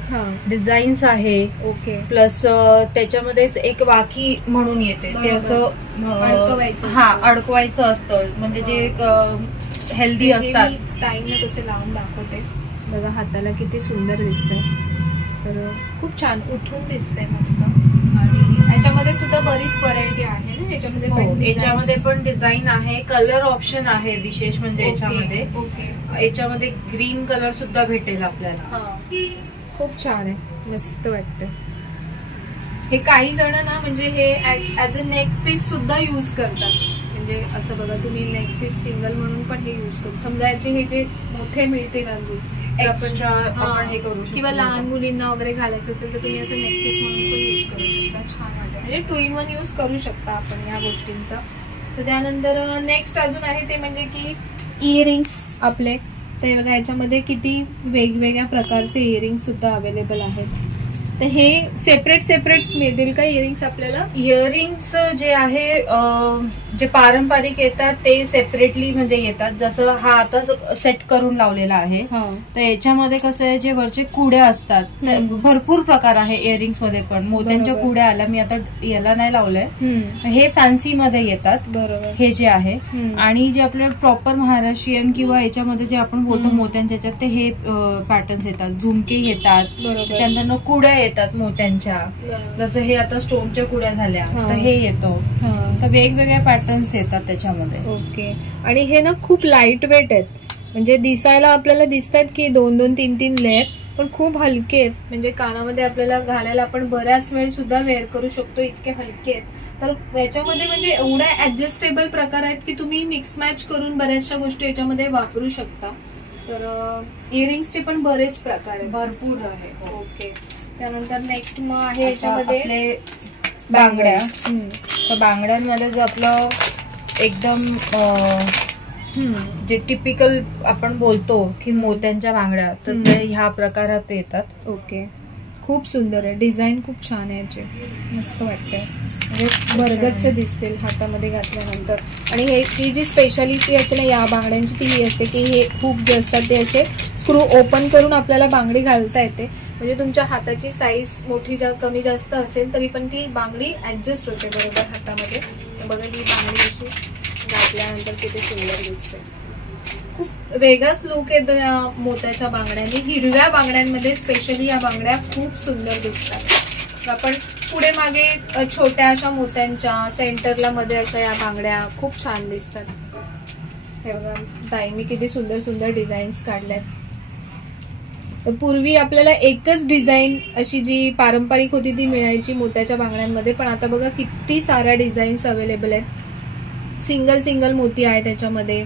डिझाईन्स आहे. ओके. प्लस त्याच्यामध्येच एक वाकी म्हणून येते, ते असं अडकवायचं असतं, म्हणजे जे हेल्दी असतात. ताईंना तसे लावून दाखवते बघा, हाताला किती सुंदर दिसतंय. तर खूप छान उठून दिसतंय मस्त. आणि याच्यामध्ये सुद्धा बरीच व्हरायटी आहे ना याच्यामध्ये पण डिझाईन आहे, कलर ऑप्शन आहे. विशेष म्हणजे याच्यामध्ये ग्रीन कलर सुद्धा भेटेल आपल्याला. खूप छान आहे, मस्त वाटतं. हे काही जण ना म्हणजे हे ऍज अ नेक पीस सुद्धा युज करतात. म्हणजे असं बघा, तुम्ही नेक पीस सिंगल म्हणून पण हे युज करू. समजा याचे हे जे मोठे मिळते आपण हे करू शकतो, किंवा लहान मुलींना वगैरे घालायचं असेल तर तुम्ही असं नेक पीस म्हणून पण युज करू शकता. छान वाटतं, म्हणजे 2 in 1 युज करू शकता आपण या गोष्टींचा. तर त्यानंतर नेक्स्ट अजून आहे ते म्हणजे की इयरिंग्स आपले. तर बघा याच्यामध्ये किती वेगवेगळ्या प्रकारचे इयरिंग्स सुद्धा अवेलेबल आहेत. तर हे सेपरेट मिळतील का इयरिंग्स आपल्याला? इयरिंग्स जे आहे जे पारंपरिक येतात ते सेपरेटली म्हणजे येतात. जसं हा आता सेट करून लावलेला आहे, तर याच्यामध्ये कसं आहे, जे वरचे कुड्या असतात, भरपूर प्रकार आहे इयरिंग्स मध्ये पण. मोत्यांच्या कुड्या आल्या, मी आता याला नाही लावलंय. हे फॅन्सी मध्ये येतात हे जे आहे. आणि जे आपले प्रॉपर महाराष्ट्रीयन किंवा याच्यामध्ये जे आपण बोलतो मोत्यांच्या याच्यात, ते हे पॅटर्न्स येतात. झुमके येतात, त्याच्यानंतर कुड्या येतात मोत्यांच्या. जसं हे आता स्टोनच्या कुड्या झाल्या, तर हे येतो. तर वेगवेगळ्या पॅटर्न्स येतात त्याच्यामध्ये. ओके. आणि हे ना खूप लाईट वेट आहेत, म्हणजे दिसायला आपल्याला दिसतात की 2-2, 3-3 लेअर, पण खूप हलके आहेत. म्हणजे कानामध्ये आपल्याला घालायला आपण बऱ्याच वेळ सुद्धा वेअर करू शकतो, इतके हलके आहेत. तर याच्यामध्ये म्हणजे एवढा ऍडजस्टेबल प्रकार आहेत की तुम्ही मिक्स मॅच करून बऱ्याचशा गोष्टी याच्यामध्ये वापरू शकता. तर इयरिंग्सचे पण बरेच प्रकार आहेत, भरपूर आहे. ओके. त्यानंतर नेक्स्ट मग आहे याच्यामध्ये बांगड्या. तर बांगड्यांमध्ये जो आपलं एकदम जे टिपिकल आपण बोलतो की मोत्यांच्या बांगड्या, तर ते ह्या प्रकारात येतात. ओके. खूप सुंदर आहे, डिझाईन खूप छान आहे याचे, मस्त वाटतंय. म्हणजे बरगतचे दिसतील हातामध्ये घातल्यानंतर. आणि ही जी स्पेशालिटी असते ना या बांगड्यांची ती ही असते की हे खूप जे असतात ते असे स्क्रू ओपन करून आपल्याला बांगडी घालता येते. म्हणजे तुमच्या हाताची साईज मोठी कमी जास्त असेल तरी पण ती बांगडी ऍडजस्ट होते बरोबर हातामध्ये. बघा ही बांगडी अशी घातल्यानंतर किती सुंदर दिसते. खूप वेगळाच लुक येतो या मोत्याच्या बांगड्यांनी. हिरव्या बांगड्यांमध्ये स्पेशली या बांगड्या खूप सुंदर दिसतात. आपण पुढे मागे छोट्या अशा मोत्यांच्या, सेंटरला मध्ये अशा या बांगड्या खूप छान दिसतात. हे बघा ताईंनी किती सुंदर सुंदर डिझाईन्स काढल्यात. तर पूर्वी आपल्याला एकच डिझाईन अशी जी पारंपरिक होती ती मिळायची मोत्याच्या बांगड्यांमध्ये, पण आता बघा किती साऱ्या डिझाईन्स अवेलेबल आहेत. सिंगल मोती आहे त्याच्यामध्ये.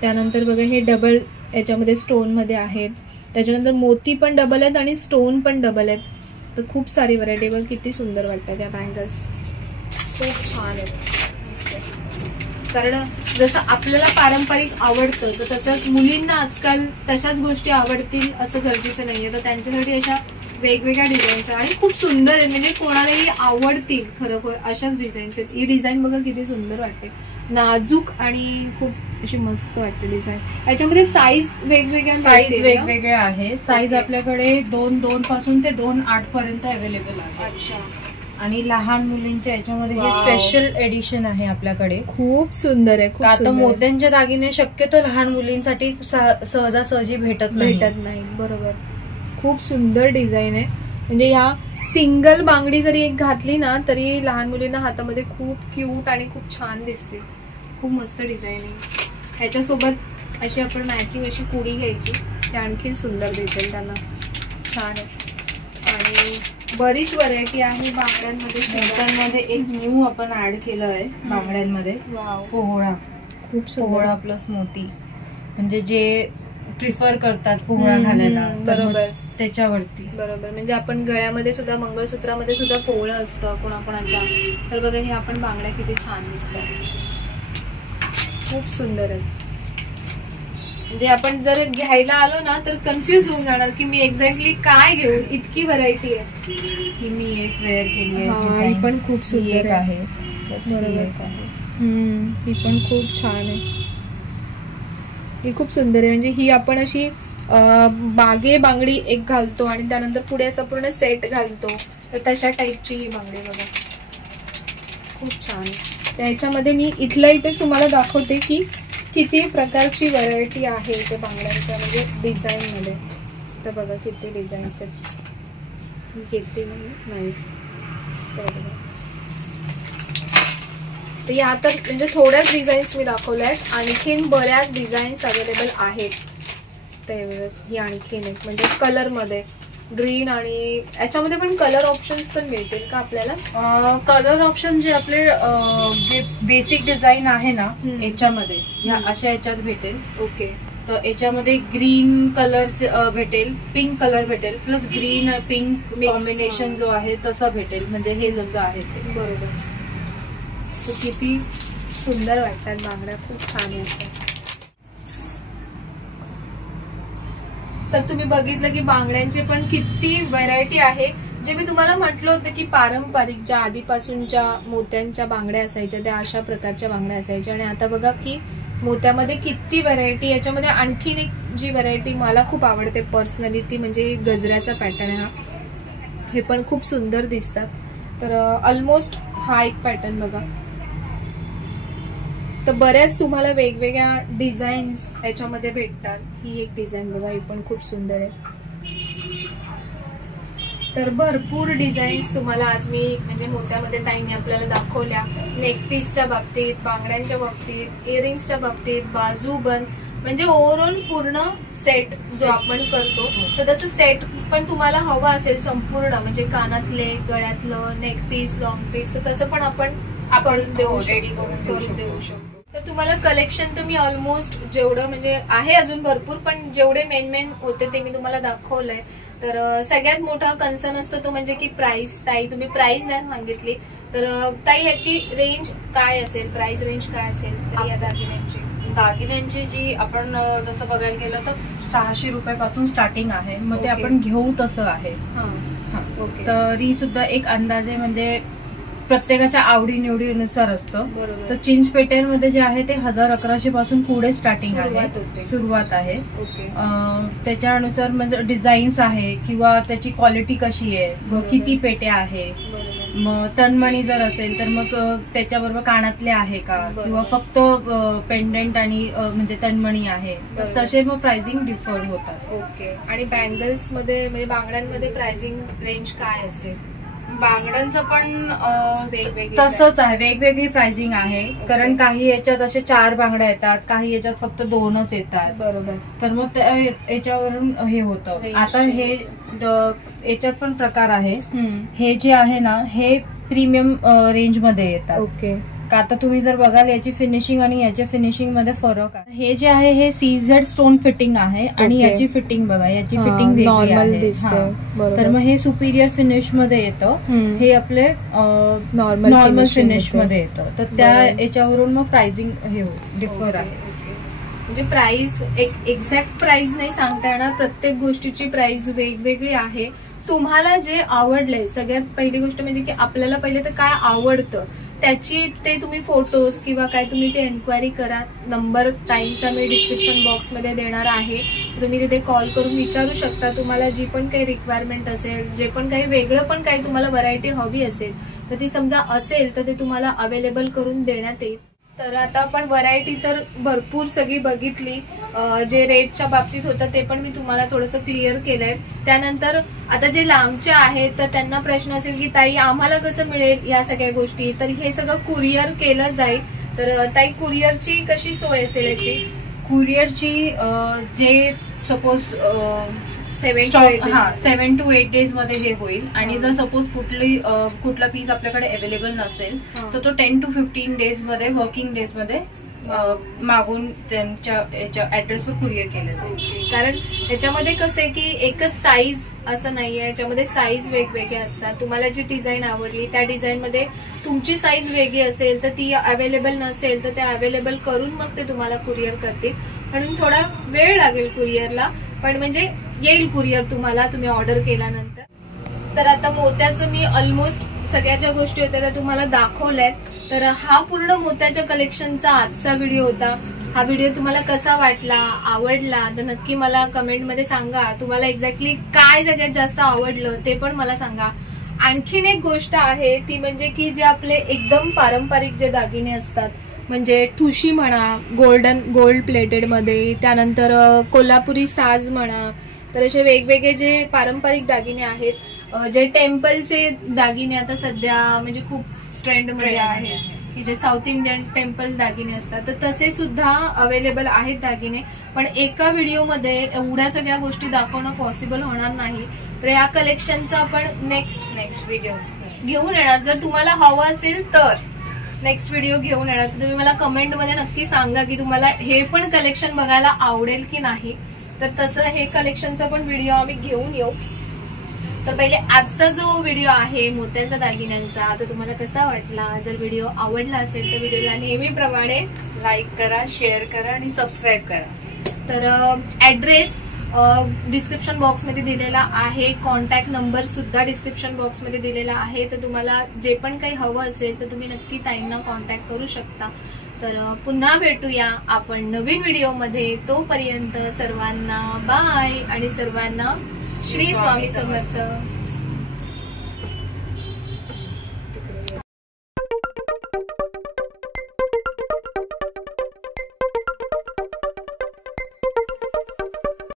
त्यानंतर बघा हे डबल याच्यामध्ये स्टोन मध्ये आहेत. त्याच्यानंतर मोती पण डबल आहेत आणि स्टोन पण डबल आहेत. तर खूप सारी व्हरायटी. बघ किती सुंदर वाटतात त्या बँगल्स, खूप छान आहेत. कारण जसं आपल्याला पारंपरिक आवडतं तर तसंच मुलींना आजकाल तशाच गोष्टी आवडतील असं गरजेचं नाहीये. तर त्यांच्यासाठी अशा वेगवेगळ्या डिझाईन्स आणि खूप सुंदर आहेत, म्हणजे कोणालाही आवडतील खरोखर अशाच डिझाईन्स आहेत. ही डिझाईन बघा किती सुंदर वाटते, नाजूक आणि खूप अशी मस्त वाटते डिझाईन. याच्यामध्ये साईज वेगवेगळ्या आहे. साईज आपल्याकडे 2 पासून ते 2.8 पर्यंत अवेलेबल आहे. अच्छा. आणि लहान मुलींच्या याच्यामध्ये हे स्पेशल एडिशन आहे आपल्याकडे. खूप सुंदर आहे. आता मोत्यांच्या दागिने शक्यतो लहान मुलींसाठी सहजासहजी भेटत नाही. बरोबर. खूप सुंदर डिझाईन आहे. म्हणजे ह्या सिंगल बांगडी जरी एक घातली ना तरी लहान मुलींना हातामध्ये खूप क्यूट आणि खूप छान दिसते. खूप मस्त डिझाईनिंग. ह्याच्यासोबत अशी आपण मॅचिंग अशी कुडी घ्यायची, ते आणखीन सुंदर दिसेल त्यांना. छान आहे. आणि बरीच व्हरायटी आहे बांगड्यांमध्ये. एक न्यू आपण ऍड केलं आहे बांगड्यांमध्ये. पोहळा. खूप पोहळा प्लस मोती, म्हणजे जे प्रिफर करतात पोहळा घालायला. बरोबर. त्याच्यावरती बरोबर. म्हणजे आपण गळ्यामध्ये सुद्धा, मंगळसूत्रामध्ये सुद्धा पोहळं असतं कोणाकोणाच्या. तर बघा हे आपण बांगड्या किती छान दिसतात. खूप सुंदर आहे. म्हणजे आपण जर घ्यायला आलो ना तर कन्फ्युज होऊन जाणार की मी एक्झॅक्टली काय घेऊ. इतकी व्हरायटी आहे. ही मी एक वेअर केली आहे. ही पण खूप सुंदर आहे. बरोबर. ही पण खूप छान आहे. ही खूप सुंदर आहे. म्हणजे ही आपण अशी बागे बांगडी एक घालतो आणि त्यानंतर पुढे असं पूर्ण सेट घालतो, तर तशा टाईपची ही बांगडी बघा. खूप छान. त्याच्यामध्ये मी इथल्या इथेच तुम्हाला दाखवते की किती प्रकारची व्हरायटी आहे ते बांगड्यांच्या, म्हणजे डिझाईन मध्ये. तर बघा किती डिझाईन्स आहेत. ही घेतली नाही तर या तर म्हणजे थोड्याच डिझाईन्स मी दाखवल्या आहेत. आणखीन बऱ्याच डिझाईन्स अवेलेबल आहेत. ही आणखीन एक म्हणजे कलर मध्ये ग्रीन, आणि याच्यामध्ये पण कलर ऑप्शन्स पण मिळतील का आपल्याला? कलर ऑप्शन जे आपले जे बेसिक डिझाईन आहे ना याच्यामध्ये ह्या अशा याच्यात भेटेल. ओके. तर याच्यामध्ये ग्रीन कलर भेटेल, पिंक कलर भेटेल, प्लस ग्रीन पिंक कॉम्बिनेशन जो आहे तसं भेटेल. म्हणजे हे जसं आहे ते. बरोबर. किती सुंदर वाटतात बांगड्या. खूप छान वाटतात. तर तुम्ही बघितलं की बांगड्यांचे पण किती व्हरायटी आहे. जे मी तुम्हाला म्हटलं होतं की पारंपरिक ज्या आधीपासूनच्या मोत्यांच्या बांगड्या असायच्या त्या अशा प्रकारच्या बांगड्या असायच्या. आणि आता बघा की मोत्यामध्ये किती व्हरायटी. याच्यामध्ये आणखीन एक जी व्हरायटी मला खूप आवडते पर्सनली ती म्हणजे गजऱ्याचा पॅटर्न आहे हा. हे पण खूप सुंदर दिसतात. तर ऑलमोस्ट हा एक पॅटर्न बघा. तर बऱ्याच तुम्हाला वेगवेगळ्या डिझाईन्स याच्यामध्ये भेटतात. ही एक डिझाईन बघा, ही पण खूप सुंदर आहे. तर भरपूर डिझाईन्स तुम्हाला आज मी म्हणजे मोत्यामध्ये ताईंनी आपल्याला दाखवल्या. नेकपीसच्या बाबतीत, बांगड्यांच्या बाबतीत, इयरिंग्सच्या बाबतीत, बाजूबंद, म्हणजे ओव्हरऑल पूर्ण सेट जो आपण करतो. तर तसं सेट पण तुम्हाला हवं असेल संपूर्ण, म्हणजे कानातले, गळ्यातलं, नेकपीस, लॉंग पीस, तर तसं पण आपण करून देऊ शकतो. तर तुम्हाला कलेक्शन तर मी ऑलमोस्ट जेवढं म्हणजे आहे अजून भरपूर, पण जेवढे मेन होते ते मी तुम्हाला दाखवलंय. तर सगळ्यात मोठा कन्सर्न असतो तो म्हणजे की प्राइस. ताई तुम्ही प्राइस नाही सांगितली, तर ताई ह्याची रेंज काय असेल, प्राइस रेंज काय असेल तर या दागिन्यांची जी आपण जसं बघायला गेलं तर 600 रुपयापासून स्टार्टिंग आहे. मग ते आपण घेऊ तसं आहे. तरी सुद्धा एक अंदाजे म्हणजे प्रत्येकाच्या आवडीनिवडीनुसार असतं. तर चिंचपेट्यांमध्ये जे आहे ते 1000-1100 पासून पुढे स्टार्टिंग आहे, सुरुवात आहे. त्याच्यानुसार म्हणजे डिझाईन्स आहे किंवा त्याची क्वालिटी कशी आहे, किती पेट्या आहे. मग तणमणी जर असेल तर मग त्याच्याबरोबर कानातले आहे का, किंवा फक्त पेंडंट आणि म्हणजे तणमणी आहे, तर तसे मग प्राइसिंग डिफर होतात. ओके. आणि बँगल्स मध्ये म्हणजे बांगड्यांमध्ये प्राइसिंग रेंज काय असेल? बांगड्यांचं पण तसंच आहे, वेगवेगळी प्राइसिंग आहे. कारण काही याच्यात असे 4 बांगड्या येतात, काही याच्यात फक्त 2च येतात. बरोबर. तर मग याच्यावरून हे होतं. आता हे याच्यात पण प्रकार आहे. हे जे आहे ना हे प्रीमियम रेंज मध्ये येतात. ओके. आता तुम्ही जर बघाल याची फिनिशिंग आणि याच्या फिनिशिंग मध्ये फरक आहे. हे जे आहे हे सीझेड स्टोन फिटिंग आहे आणि याची फिटिंग बघा, याची फिटिंग वेगळी आहे. तर मग हे सुपिरियर फिनिश मध्ये येतं, हे आपले नॉर्मल फिनिश मध्ये येतं. तर त्या याच्यावरून मग प्राइसिंग हे डिफर आहे. म्हणजे प्राइस एक्झॅक्ट प्राइस नाही सांगता येणार, प्रत्येक गोष्टीची प्राइस वेगवेगळी आहे. तुम्हाला जे आवडलंय सगळ्यात पहिली गोष्ट म्हणजे की आपल्याला पहिले तर काय आवडतं त्याची ते तुम्ही फोटोज किंवा काय तुम्ही ते एन्क्वायरी करा. नंबर ताईंचा मी डिस्क्रिप्शन बॉक्समध्ये देणार आहे, तुम्ही तिथे कॉल करून विचारू शकता. तुम्हाला जी पण काही रिक्वायरमेंट असेल, जे पण काही वेगळं पण काही तुम्हाला व्हरायटी हवी असेल तर ती समजा असेल तर ते तुम्हाला अवेलेबल करून देण्यात येईल. तर आता आपण व्हरायटी तर भरपूर सगळी बघितली, जे रेटच्या बाबतीत होतं ते पण मी तुम्हाला थोडंसं क्लिअर केलंय. त्यानंतर आता जे लांबचे आहेत तर त्यांना प्रश्न असेल की ताई आम्हाला कसं मिळेल या सगळ्या गोष्टी, तर हे सगळं कुरिअर केलं जाईल. तर ताई कुरिअरची कशी सोय असेल याची? कुरिअरची जे सपोज 7 to 8 डेज मध्ये हे होईल. आणि जर सपोज कुठला पीस आपल्याकडे अवेलेबल नसेल तर तो 10 to 15 डेज मध्ये, वर्किंग डेज मध्ये मागून त्यांच्या ऍड्रेसवर कुरिअर केलं जाईल. कारण याच्यामध्ये कसं आहे की एकच साईज असं नाहीये, याच्यामध्ये साईज वेगवेगळे असतात. तुम्हाला जी डिझाईन आवडली त्या डिझाईन मध्ये तुमची साईज वेगळी असेल तर ती अवेलेबल नसेल तर ते अवेलेबल करून मग ते तुम्हाला कुरिअर करतील. म्हणून थोडा वेळ लागेल कुरिअरला, पण म्हणजे येईल कुरिअर तुम्हाला, तुम्ही ऑर्डर केल्यानंतर. तर आता मोत्याचं मी ऑलमोस्ट सगळ्या ज्या गोष्टी होत्या त्या तुम्हाला दाखवल्यात. तर हा पूर्ण मोत्याच्या कलेक्शनचा आजचा व्हिडिओ होता. हा व्हिडिओ तुम्हाला कसा वाटला, आवडला तर नक्की मला कमेंटमध्ये सांगा. तुम्हाला एक्झॅक्टली काय सगळ्यात जास्त आवडलं ते पण मला सांगा. आणखीन एक गोष्ट आहे ती म्हणजे की जे आपले एकदम पारंपरिक जे दागिने असतात, म्हणजे ठुशी म्हणा, गोल्ड प्लेटेड मध्ये, त्यानंतर कोल्हापुरी साज म्हणा, तर असे वेगवेगळे जे पारंपरिक दागिने आहेत, जे टेम्पलचे दागिने आता सध्या म्हणजे खूप ट्रेंडमध्ये आहे की जे साऊथ इंडियन टेम्पल दागिने असतात, तर तसे सुद्धा अवेलेबल आहेत दागिने. पण एका व्हिडिओमध्ये एवढ्या सगळ्या गोष्टी दाखवणं पॉसिबल होणार नाही. तर या कलेक्शनचा आपण नेक्स्ट व्हिडिओ घेऊन येणार. जर तुम्हाला हवं असेल तर नेक्स्ट व्हिडिओ घेऊन येणार. तर तुम्ही मला कमेंटमध्ये नक्की सांगा की तुम्हाला हे पण कलेक्शन बघायला आवडेल की नाही. तर तसं हे कलेक्शनचा पण व्हिडिओ आम्ही घेऊन येऊ. तर पहिले आजचा जो व्हिडिओ आहे मोत्यांच्या दागिन्यांचा तो तुम्हाला कसा वाटला? जर व्हिडिओ आवडला असेल तर व्हिडिओला नेहमीप्रमाणे लाईक करा, शेअर करा आणि सबस्क्राईब करा. तर ऍड्रेस डिस्क्रिप्शन बॉक्स मध्ये दिलेला आहे, कॉन्टॅक्ट नंबर सुद्धा डिस्क्रिप्शन बॉक्स मध्ये दिलेला आहे. तर तुम्हाला जे पण काही हवं असेल तर तुम्ही नक्की ताईंना कॉन्टॅक्ट करू शकता. तर पुन्हा भेटूया आपण नवीन व्हिडिओमध्ये. तोपर्यंत सर्वांना बाय आणि सर्वांना श्री स्वामी समर्थ.